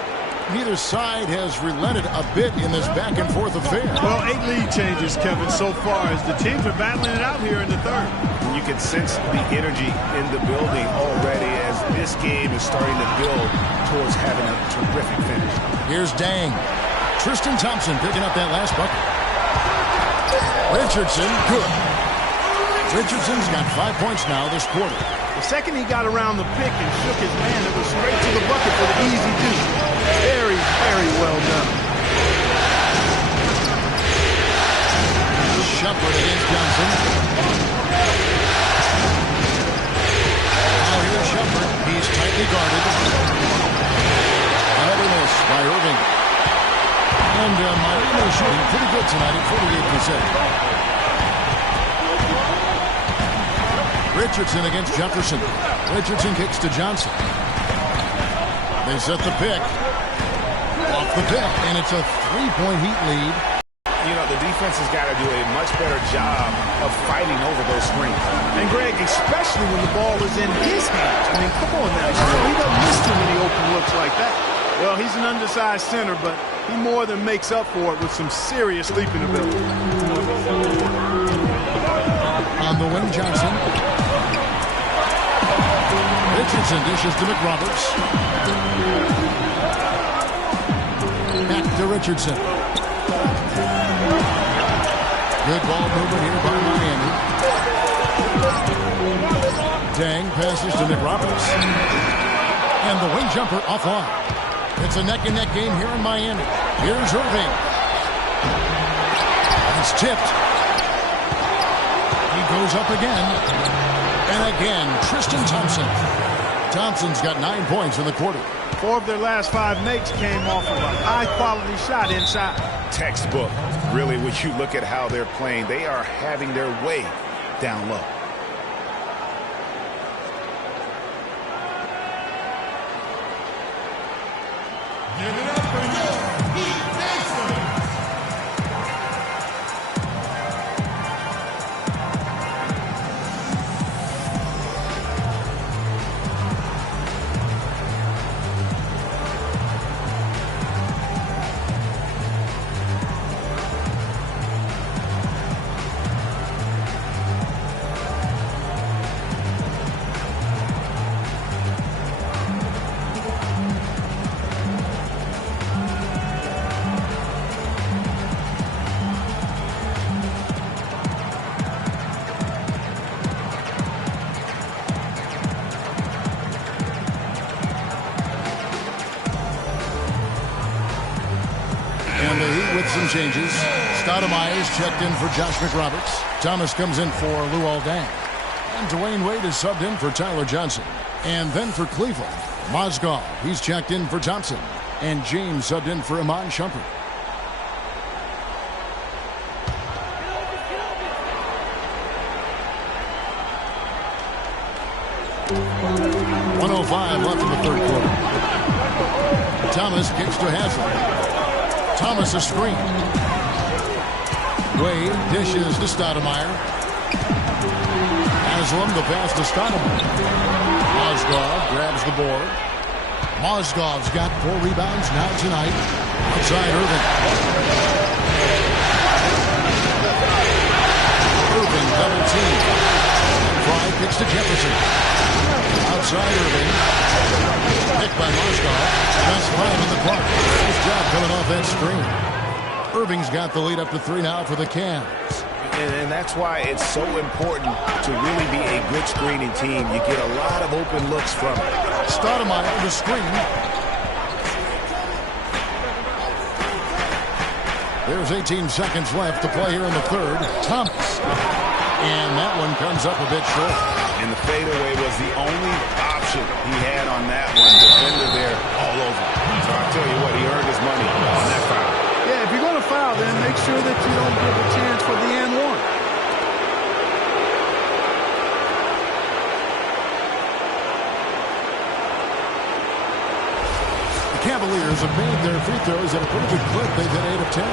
Neither side has relented a bit in this back-and-forth affair. Well, 8 lead changes, Kevin, so far as the teams are battling it out here in the third. You can sense the energy in the building already as this game is starting to build towards having a terrific finish. Here's Dang. Tristan Thompson picking up that last bucket. Richardson, good. Richardson's got 5 points now this quarter. The second he got around the pick and shook his man, it was straight to the bucket for the easy deuce. Very, very well done. Shumpert against Johnson. Now here's Shumpert. He's tightly guarded. Another miss by Irving. And Miami shooting pretty good tonight at 48%. Richardson against Jefferson. Richardson kicks to Johnson. They set the pick. Off the pick, and it's a 3-point Heat lead. You know, the defense has got to do a much better job of fighting over those screens. And, Greg, especially when the ball is in his hands. I mean, come on now. He doesn't miss too many open looks like that. Well, he's an undersized center, but he more than makes up for it with some serious leaping ability. On the wing, Johnson. Richardson dishes to McRoberts. Back to Richardson. Good ball movement here by Miami. Dang passes to McRoberts. And the wing jumper offline. It's a neck-and-neck game here in Miami. Here's Irving. It's tipped. He goes up again. And again, Tristan Thompson. Thompson's got 9 points in the quarter. 4 of their last 5 makes came off of a high-quality shot inside. Textbook. Really, when you look at how they're playing, they are having their way down low. Give it up for your Heat Nation. And the Heat with some changes. Stoudemire's checked in for Josh McRoberts. Thomas comes in for Luol Deng. And Dwayne Wade is subbed in for Tyler Johnson. And then for Cleveland, Mozgov, he's checked in for Thompson. And James subbed in for Iman Shumpert. .105 left in the third quarter. Thomas kicks to Haslam. Thomas a screen. Wade dishes to Stoudemire. Haslam the pass to Stoudemire. Mozgov grabs the board. Mozgov's got 4 rebounds now tonight. Outside Irving. Irving double team. Fry kicks to Jefferson. Outside Irving. Picked by Mozgov. Just 5 in the clock. Nice job coming off that screen. Irving's got the lead up to 3 now for the Cavs. And that's why it's so important to really be a good screening team. You get a lot of open looks from it. Stoudemire the screen. There's 18 seconds left to play here in the third. Thomas. And that one comes up a bit short. And the fadeaway was the only option he had on that one. Defender there all over. So I'll tell you what, he earned his money on that foul. Yeah, if you're going to foul, then make sure that you don't give a chance for the and one. The Cavaliers have made their free throws at a pretty good clip. They've hit 8 of 10.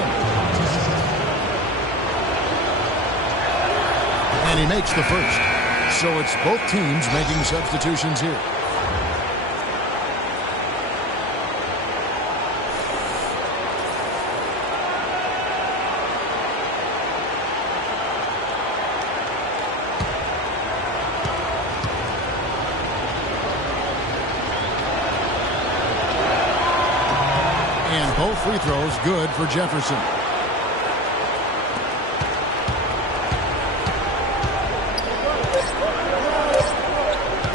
And he makes the first. So it's both teams making substitutions here. And both free throws good for Jefferson.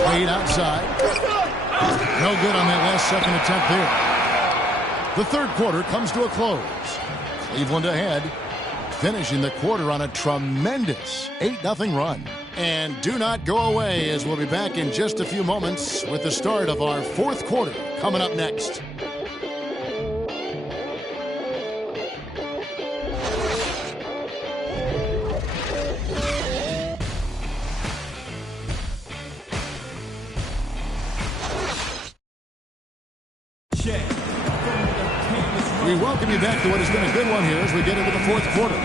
Wade outside. No good on that last second attempt there. The third quarter comes to a close. Cleveland ahead, finishing the quarter on a tremendous 8-0 run. And do not go away, as we'll be back in just a few moments with the start of our fourth quarter coming up next. We welcome you back to what has been a good one here as we get into the fourth quarter.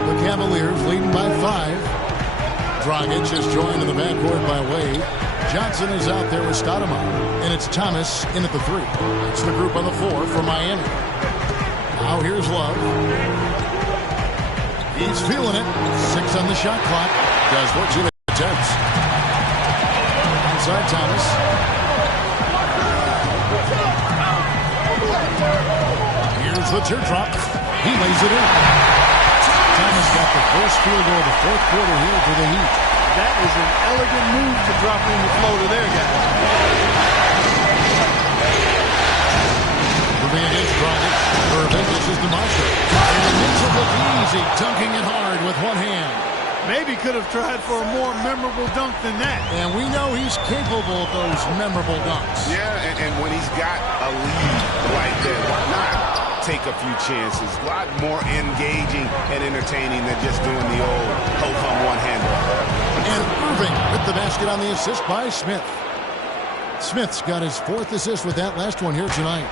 The Cavaliers leading by 5. Dragic is joined in the backcourt by Wade. Johnson is out there with Stoudemire. And it's Thomas in at the 3. It's the group on the 4 for Miami. Now here's Love. He's feeling it. 6 on the shot clock. Does 14 attempts. Inside Thomas. Here's the teardrop. He lays it in. Thomas got the first field goal of the fourth quarter here for the Heat. That is an elegant move to drop in the floater there, guys. Moving against Dragic. Irving dishes to Monster. And it makes it look easy, dunking it hard with one hand. Maybe could have tried for a more memorable dunk than that. And we know he's capable of those memorable dunks. Yeah, and when he's got a lead like that, why not take a few chances? A lot more engaging and entertaining than just doing the old ho-hum one-hander. And Irving with the basket on the assist by Smith. Smith's got his 4th assist with that last one here tonight.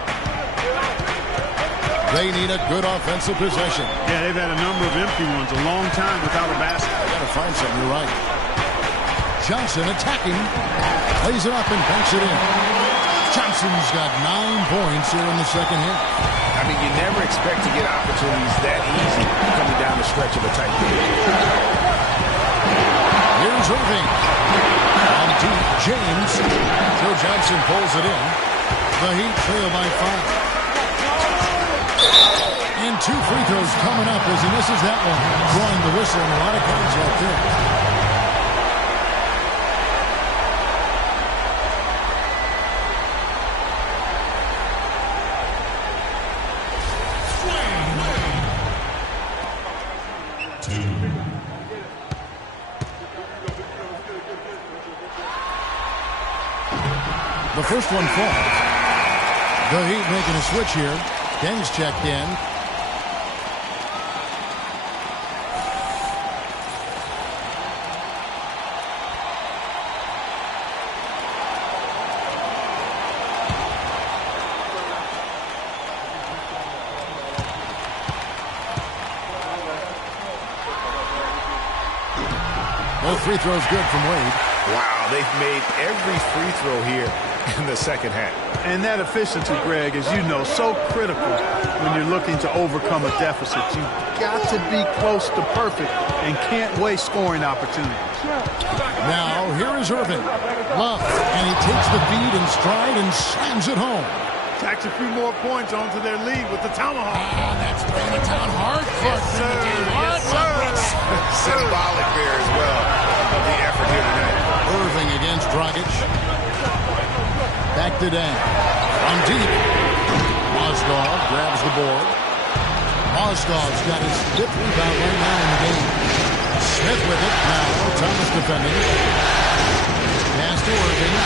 They need a good offensive possession. Yeah, they've had a number of empty ones, a long time without a basket. They got to find something, you're right. Johnson attacking, lays it up and banks it in. Johnson's got 9 points here in the second half. I mean, you never expect to get opportunities that easy coming down the stretch of a tight game. Here's Irving. On deep, James. Joe Johnson pulls it in. The Heat trail by 5. And 2 free throws coming up as he misses that one. Drawing the whistle and a lot of contact there. The first one falls. The Heat making a switch here. King's checked in. Both free throws good from Wade. Wow, they've made every free throw here in the second half. And that efficiency, Greg, as you know, so critical when you're looking to overcome a deficit. You've got to be close to perfect and can't waste scoring opportunities. Now, here is Irving. Love, and he takes the feed in stride and slams it home. Tacks a few more points onto their lead with the tomahawk. That's bringing it down hard. Yes, sir. Yes, sir. Symbolic there as well of the effort here tonight. Irving against Dragic. Back to Dan. From deep. Mozgov grabs the board. Mozgov's got his 5th rebound right now in the game. Smith with it. Now Thomas defending. Pass to Irving.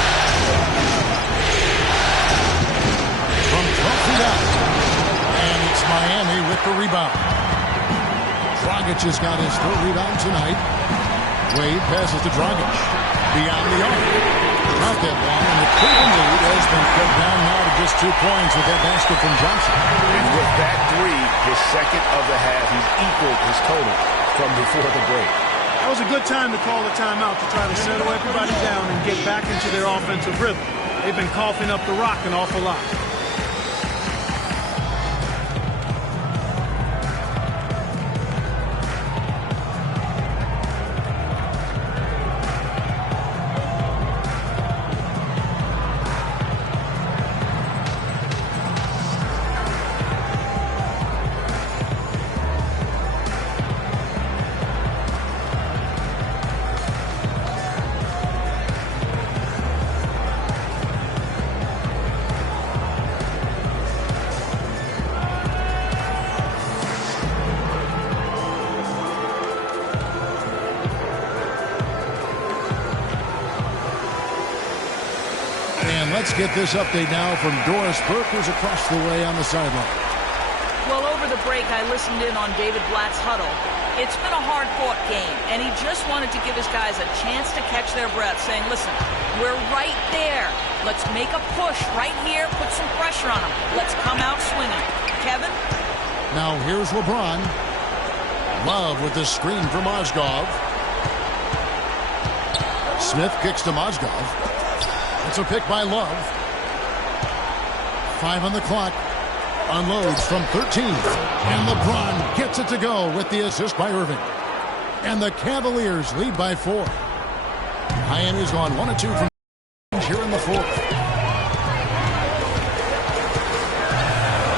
From 12 feet out. And it's Miami with the rebound. Dragic has got his 3rd rebound tonight. Wade passes to Dragic. Beyond the arc. Not that long, and the Cleveland lead has been cut down now to just 2 points with that basket from Johnson. And with that 3, his second of the half, he's equaled his total from before the break. That was a good time to call the timeout to try to settle everybody down and get back into their offensive rhythm. They've been coughing up the rock an awful lot. Let's get this update now from Doris Burke, who's across the way on the sideline. Well, over the break, I listened in on David Blatt's huddle. It's been a hard-fought game, and he just wanted to give his guys a chance to catch their breath, saying, listen, we're right there. Let's make a push right here, put some pressure on them. Let's come out swinging. Kevin? Now here's LeBron. Love with the screen for Mozgov. Smith kicks to Mozgov. It's a pick by Love. 5 on the clock. Unloads from 13. And LeBron gets it to go with the assist by Irving. And the Cavaliers lead by 4. Miami's gone 1 of 2 from here in the 4th.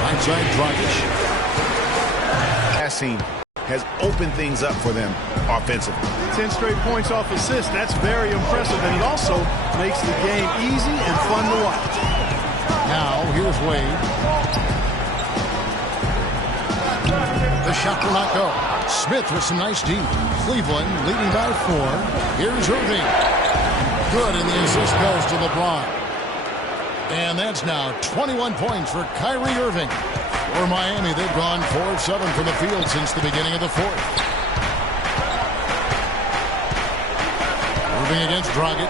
Outside Dragic. Passing has opened things up for them offensively. 10 straight points off assists. That's very impressive, and it also makes the game easy and fun to watch. Now, here's Wade. The shot will not go. Smith with some nice deep. Cleveland leading by 4. Here's Irving. Good, and the assist goes to LeBron. And that's now 21 points for Kyrie Irving. For Miami, they've gone 4 of 7 from the field since the beginning of the 4th. Irving against Dragic.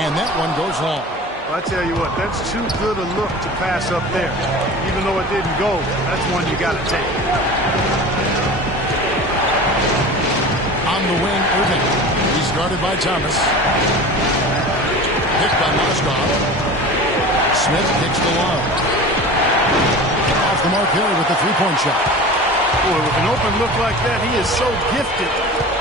And that one goes long. Well, I tell you what, that's too good a look to pass up there. Even though it didn't go, that's one you got to take. On the wing, Irving. He's guarded by Thomas. Picked by Mozgov. Smith kicks to Love. Off the mark here with the three-point shot. Boy, with an open look like that, he is so gifted.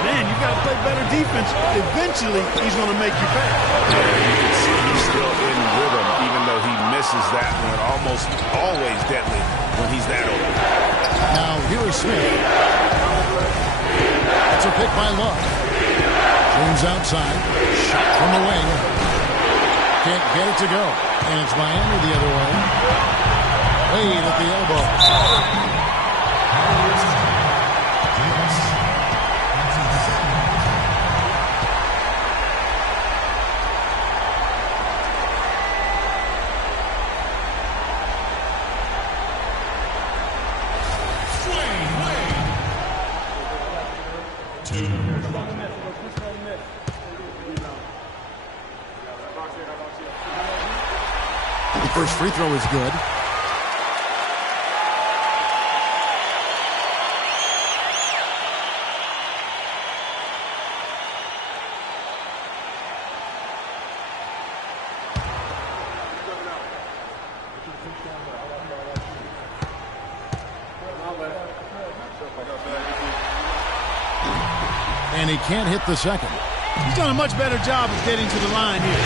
Man, you got to play better defense. Eventually, he's going to make you pay. You can see he's still in rhythm, even though he misses that one. Almost always deadly when he's that open. Now, here is Smith. It's a pick by Love. James outside. Shot from the wing. Can't get it to go. And it's Miami the other way. Wade at the elbow. The first free throw is good. And he can't hit the second. He's done a much better job of getting to the line here.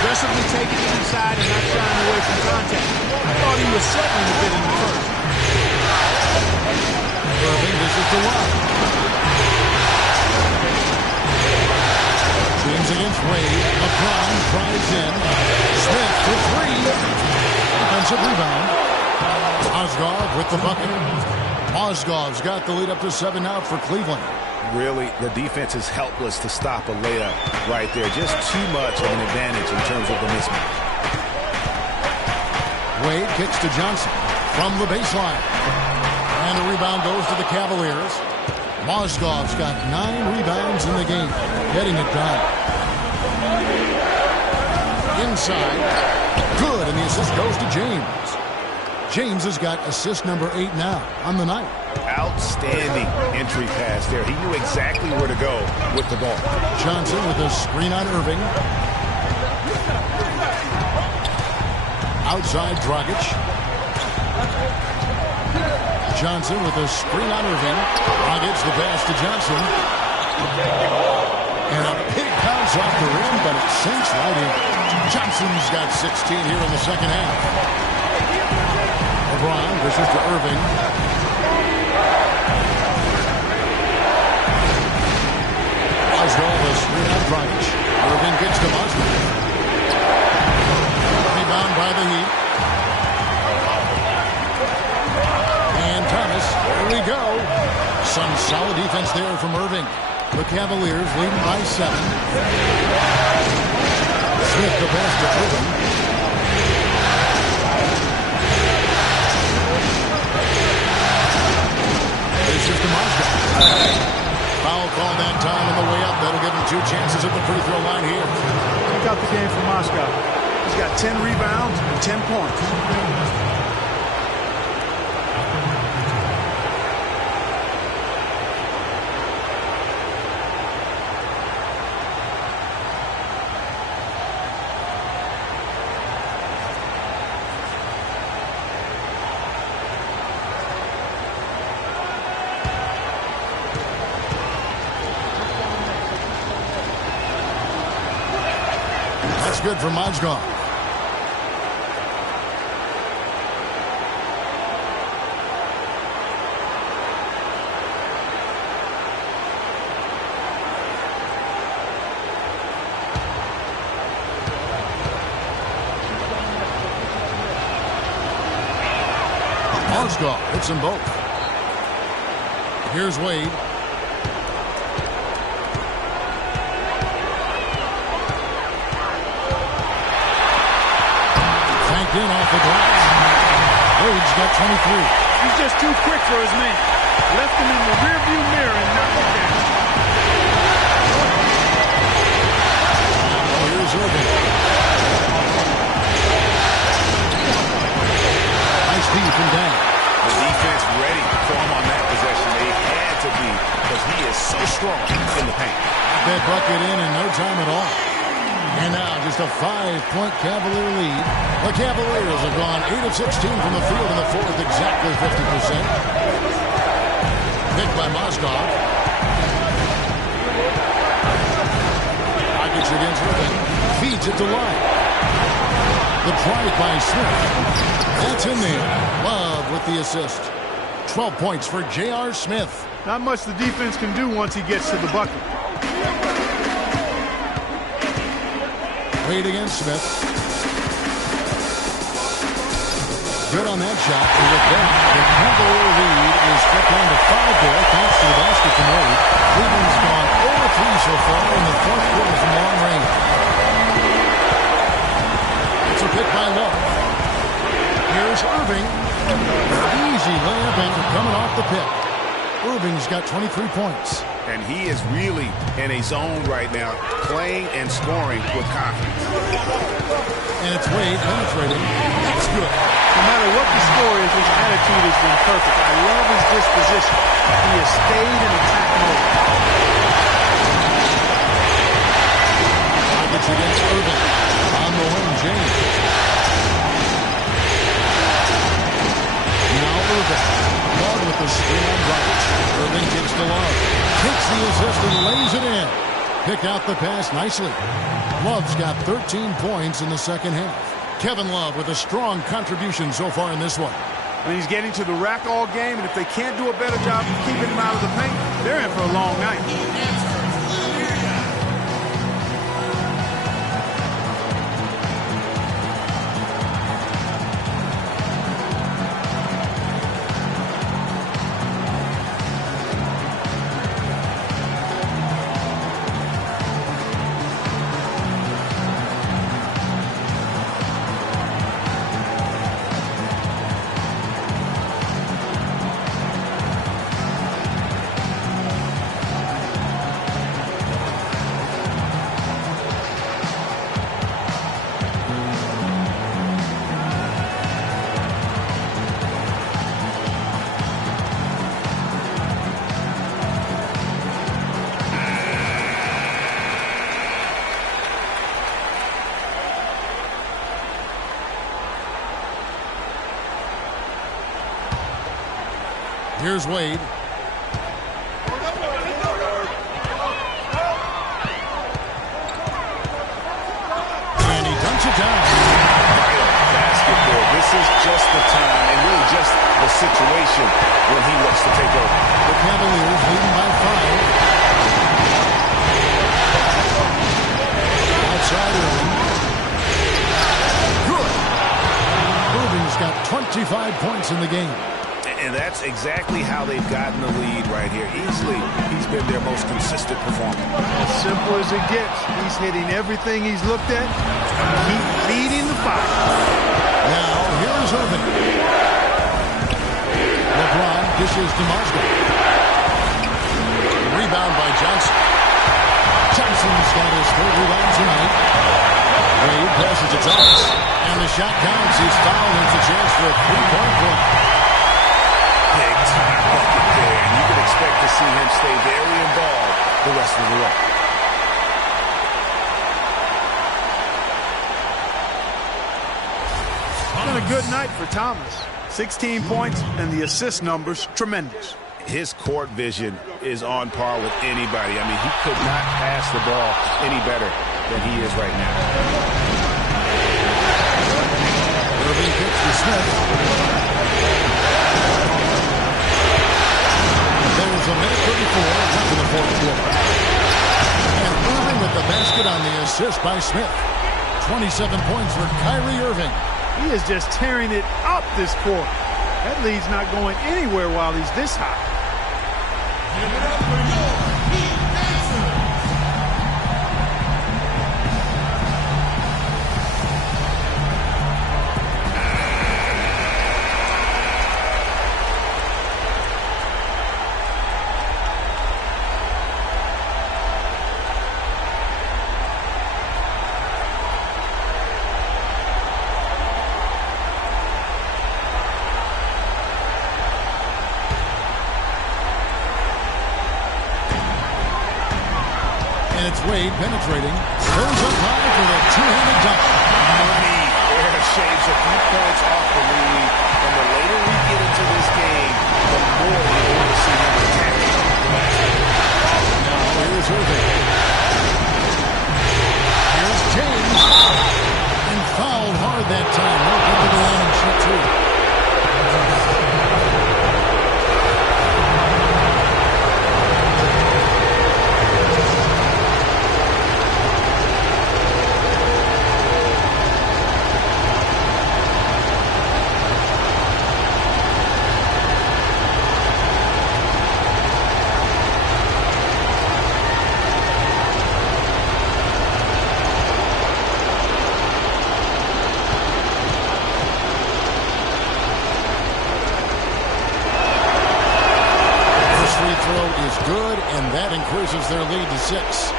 Aggressively taking it inside and not shying away from contact. I thought he was settling a bit in the first. Irving, this is the one. James against Wade. LeBron drives in. Smith for three. Defensive rebound. Mozgov with the bucket. Mozgov's got the lead up to 7 now for Cleveland. Really, the defense is helpless to stop a layup right there. Just too much of an advantage in terms of the mismatch. Wade kicks to Johnson from the baseline. And the rebound goes to the Cavaliers. Mozgov's got 9 rebounds in the game, getting it done. Inside. Good, and the assist goes to James. James has got assist number 8 now on the night. Outstanding entry pass there. He knew exactly where to go with the ball. Johnson with a screen on Irving. Outside Dragic. Johnson with a screen on Irving. Dragic the pass to Johnson. And a big bounce off the rim, but it sinks right in. Johnson's got 16 here in the second half. LeBron, this is to Irving. Oswald, the screen on Dragic. Irving gets to Oswald. Rebound by the Heat. And Thomas, here we go. Some solid defense there from Irving. The Cavaliers leading by 7. Smith the pass to Irving. This is to Mozgov. Foul call that time on the way up. That'll give him 2 chances at the free throw line here. Check out the game for Mozgov. He's got 10 rebounds and 10 points. Good for Mozgov. Mozgov hits them both. Here's Wade. In off the glass. Wade's got 23. He's just too quick for his man. Left him in the rearview mirror and knocked him down. Here's Irving. Nice deep and down. The defense ready for him on that possession. They had to be because he is so strong in the paint. That bucket in no time at all. And now just a 5-point Cavalier lead. The Cavaliers have gone 8 of 16 from the field in the fourth, exactly 50%. Picked by Mozgov. Dragic against Irving. Feeds it to Love. The drive by Smith. That's in there. Love with the assist. 12 points for J.R. Smith. Not much the defense can do once he gets to the bucket. Wade against Smith. Good on that shot. And with that, the Cavalier lead is cut down to 5 there thanks to the basket from Wade. Cleveland's gone 0-3 so far in the fourth quarter from long range. It's a pick by Love. Here's Irving. Easy layup after coming off the pick. Irving's got 23 points. And he is really in a zone right now, playing and scoring with confidence. And it's Wade penetrating. That's good. No matter what the score is, his attitude has been perfect. I love his disposition. He has stayed in attack mode. Rockets against Irving. On the wing, James. Now Irving. Love with the screen on Rockets. Irving kicks to Love. Takes the assist and lays it in. Picked out the pass nicely. Love's got 13 points in the second half. Kevin Love with a strong contribution so far in this one. I mean, he's getting to the rack all game, and if they can't do a better job of keeping him out of the paint, they're in for a long night. Here's Wade. And he dunks it down. Basketball. This is just the time and really just the situation when he looks to take over. The Cavaliers leading by 5. Outside Irving. Good. Irving's got 25 points in the game. And that's exactly how they've gotten the lead right here. Easily, he's been their most consistent performer. As simple as it gets. He's hitting everything he's looked at. Keep feeding the fire. Now, here's Irving. LeBron dishes to Moscow. Rebound by Johnson. Johnson's got his third rebound tonight. Wade passes to Thomas. And the shot counts. He's fouled. It's a chance for a three-point play. Big time bucket there, and you can expect to see him stay very involved the rest of the way. It's been a good night for Thomas. 16 points, and the assist numbers tremendous. His court vision is on par with anybody. I mean, he could not pass the ball any better than he is right now. Irving kicks to Smith. There's a minute 34 left in the fourth quarter. And Irving with the basket on the assist by Smith. 27 points for Kyrie Irving. He is just tearing it up this quarter. That lead's not going anywhere while he's this high. Give it up for your Heat dancers. It's Wade penetrating. Goes up high for the two-handed dunk. Money there shaves a few points off the lead. And the later we get into this game, the more you're going to see him attacking the basket. Now here's Irving. Here's James. And fouled hard that time. No good to the line and shoot two. throw is good, and that increases their lead to 6.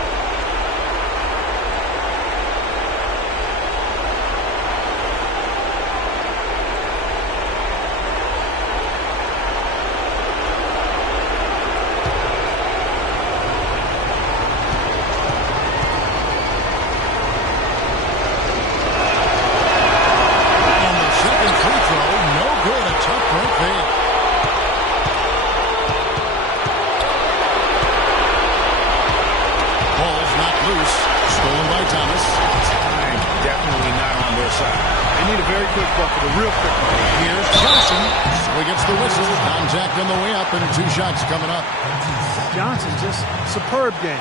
Coming up. Johnson, just superb game.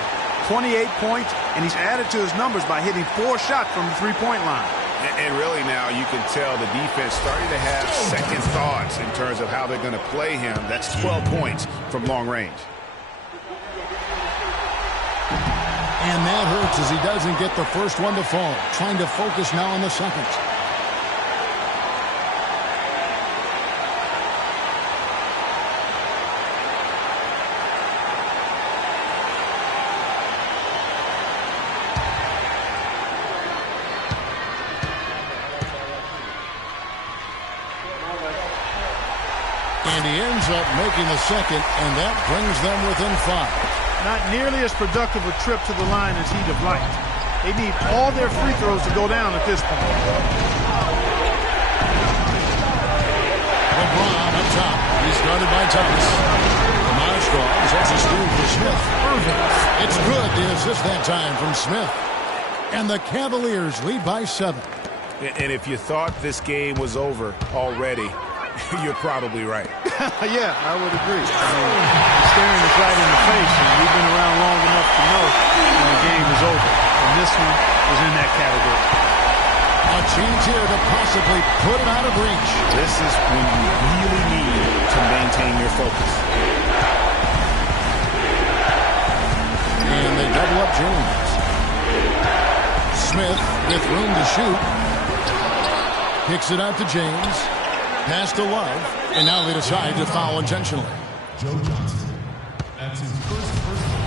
28 points, and he's added to his numbers by hitting 4 shots from the three-point line. And really now you can tell the defense starting to have second thoughts in terms of how they're going to play him. That's 12 points from long range. And that hurts as he doesn't get the first one to fall. Trying to focus now on the second. And he ends up making the second, and that brings them within 5. Not nearly as productive a trip to the line as he'd have liked. They need all their free throws to go down at this point. LeBron up top. He's guarded by Thomas. Armstrong is also screwed for Smith. It's good, the assist that time from Smith. And the Cavaliers lead by 7. And if you thought this game was over already, you're probably right. Yeah, I would agree. I mean, he's staring us right in the face, and we've been around long enough to know when the game is over. And this one is in that category. A chance here to possibly put it out of reach. This is when you really need to maintain your focus. And they double up James. Smith with room to shoot. Kicks it out to James. Pass to Love. And now they decide to foul intentionally. Joe Johnson. That's his first personal.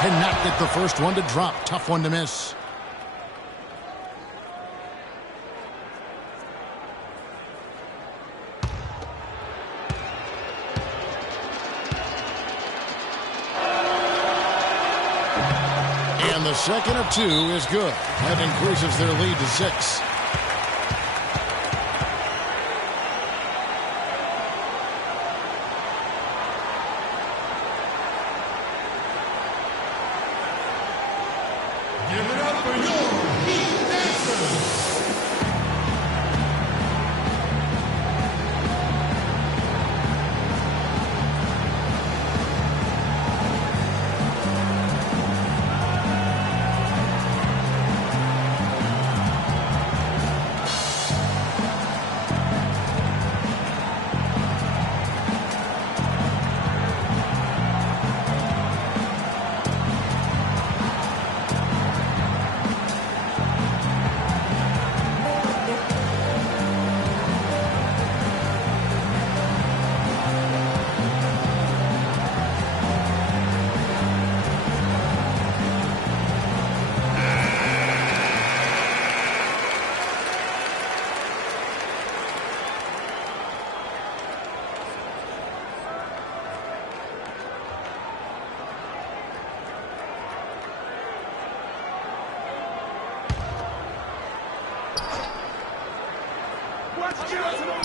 Cannot get the first one to drop. Tough one to miss. And the second of 2 is good. That increases their lead to 6. Give it up for your Heat dancers. –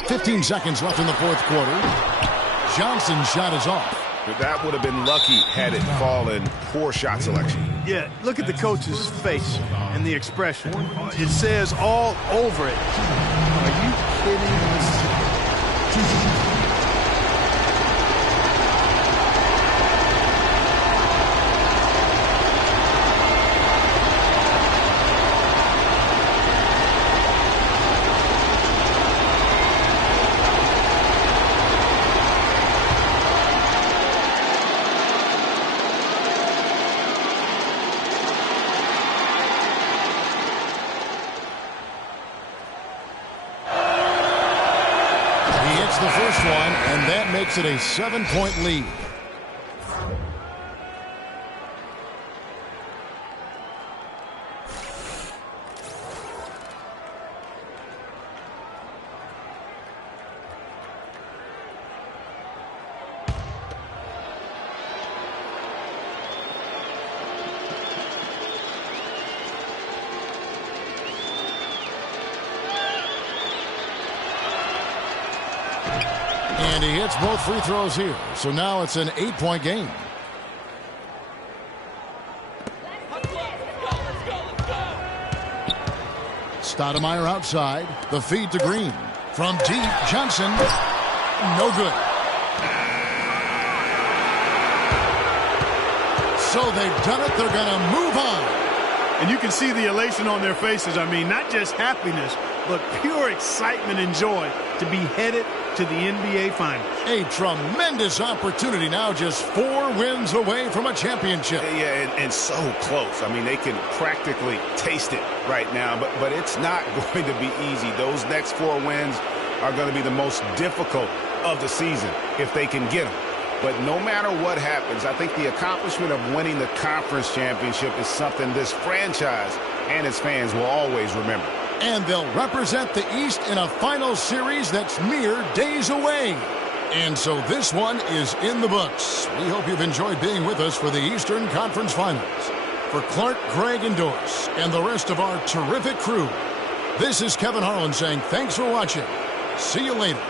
15 seconds left in the fourth quarter. Johnson's shot is off. But that would have been lucky had it fallen. Poor shot selection. Yeah, look at the coach's face and the expression. It says all over it. Are you kidding? makes it a 7-point lead. And he hits both free throws here. So now it's an 8-point game. Stoudemire outside. The feed to Green. From deep, Johnson. No good. So they've done it. They're going to move on. And you can see the elation on their faces. I mean, not just happiness, but pure excitement and joy to be headed to the NBA Finals. A tremendous opportunity now, just 4 wins away from a championship. Yeah, and so close. I mean, they can practically taste it right now, but it's not going to be easy. Those next 4 wins are going to be the most difficult of the season if they can get them. But no matter what happens, I think the accomplishment of winning the conference championship is something this franchise and its fans will always remember. And they'll represent the East in a final series that's mere days away. And so this one is in the books. We hope you've enjoyed being with us for the Eastern Conference Finals. For Clark, Greg, and Doris, and the rest of our terrific crew, this is Kevin Harlan saying thanks for watching. See you later.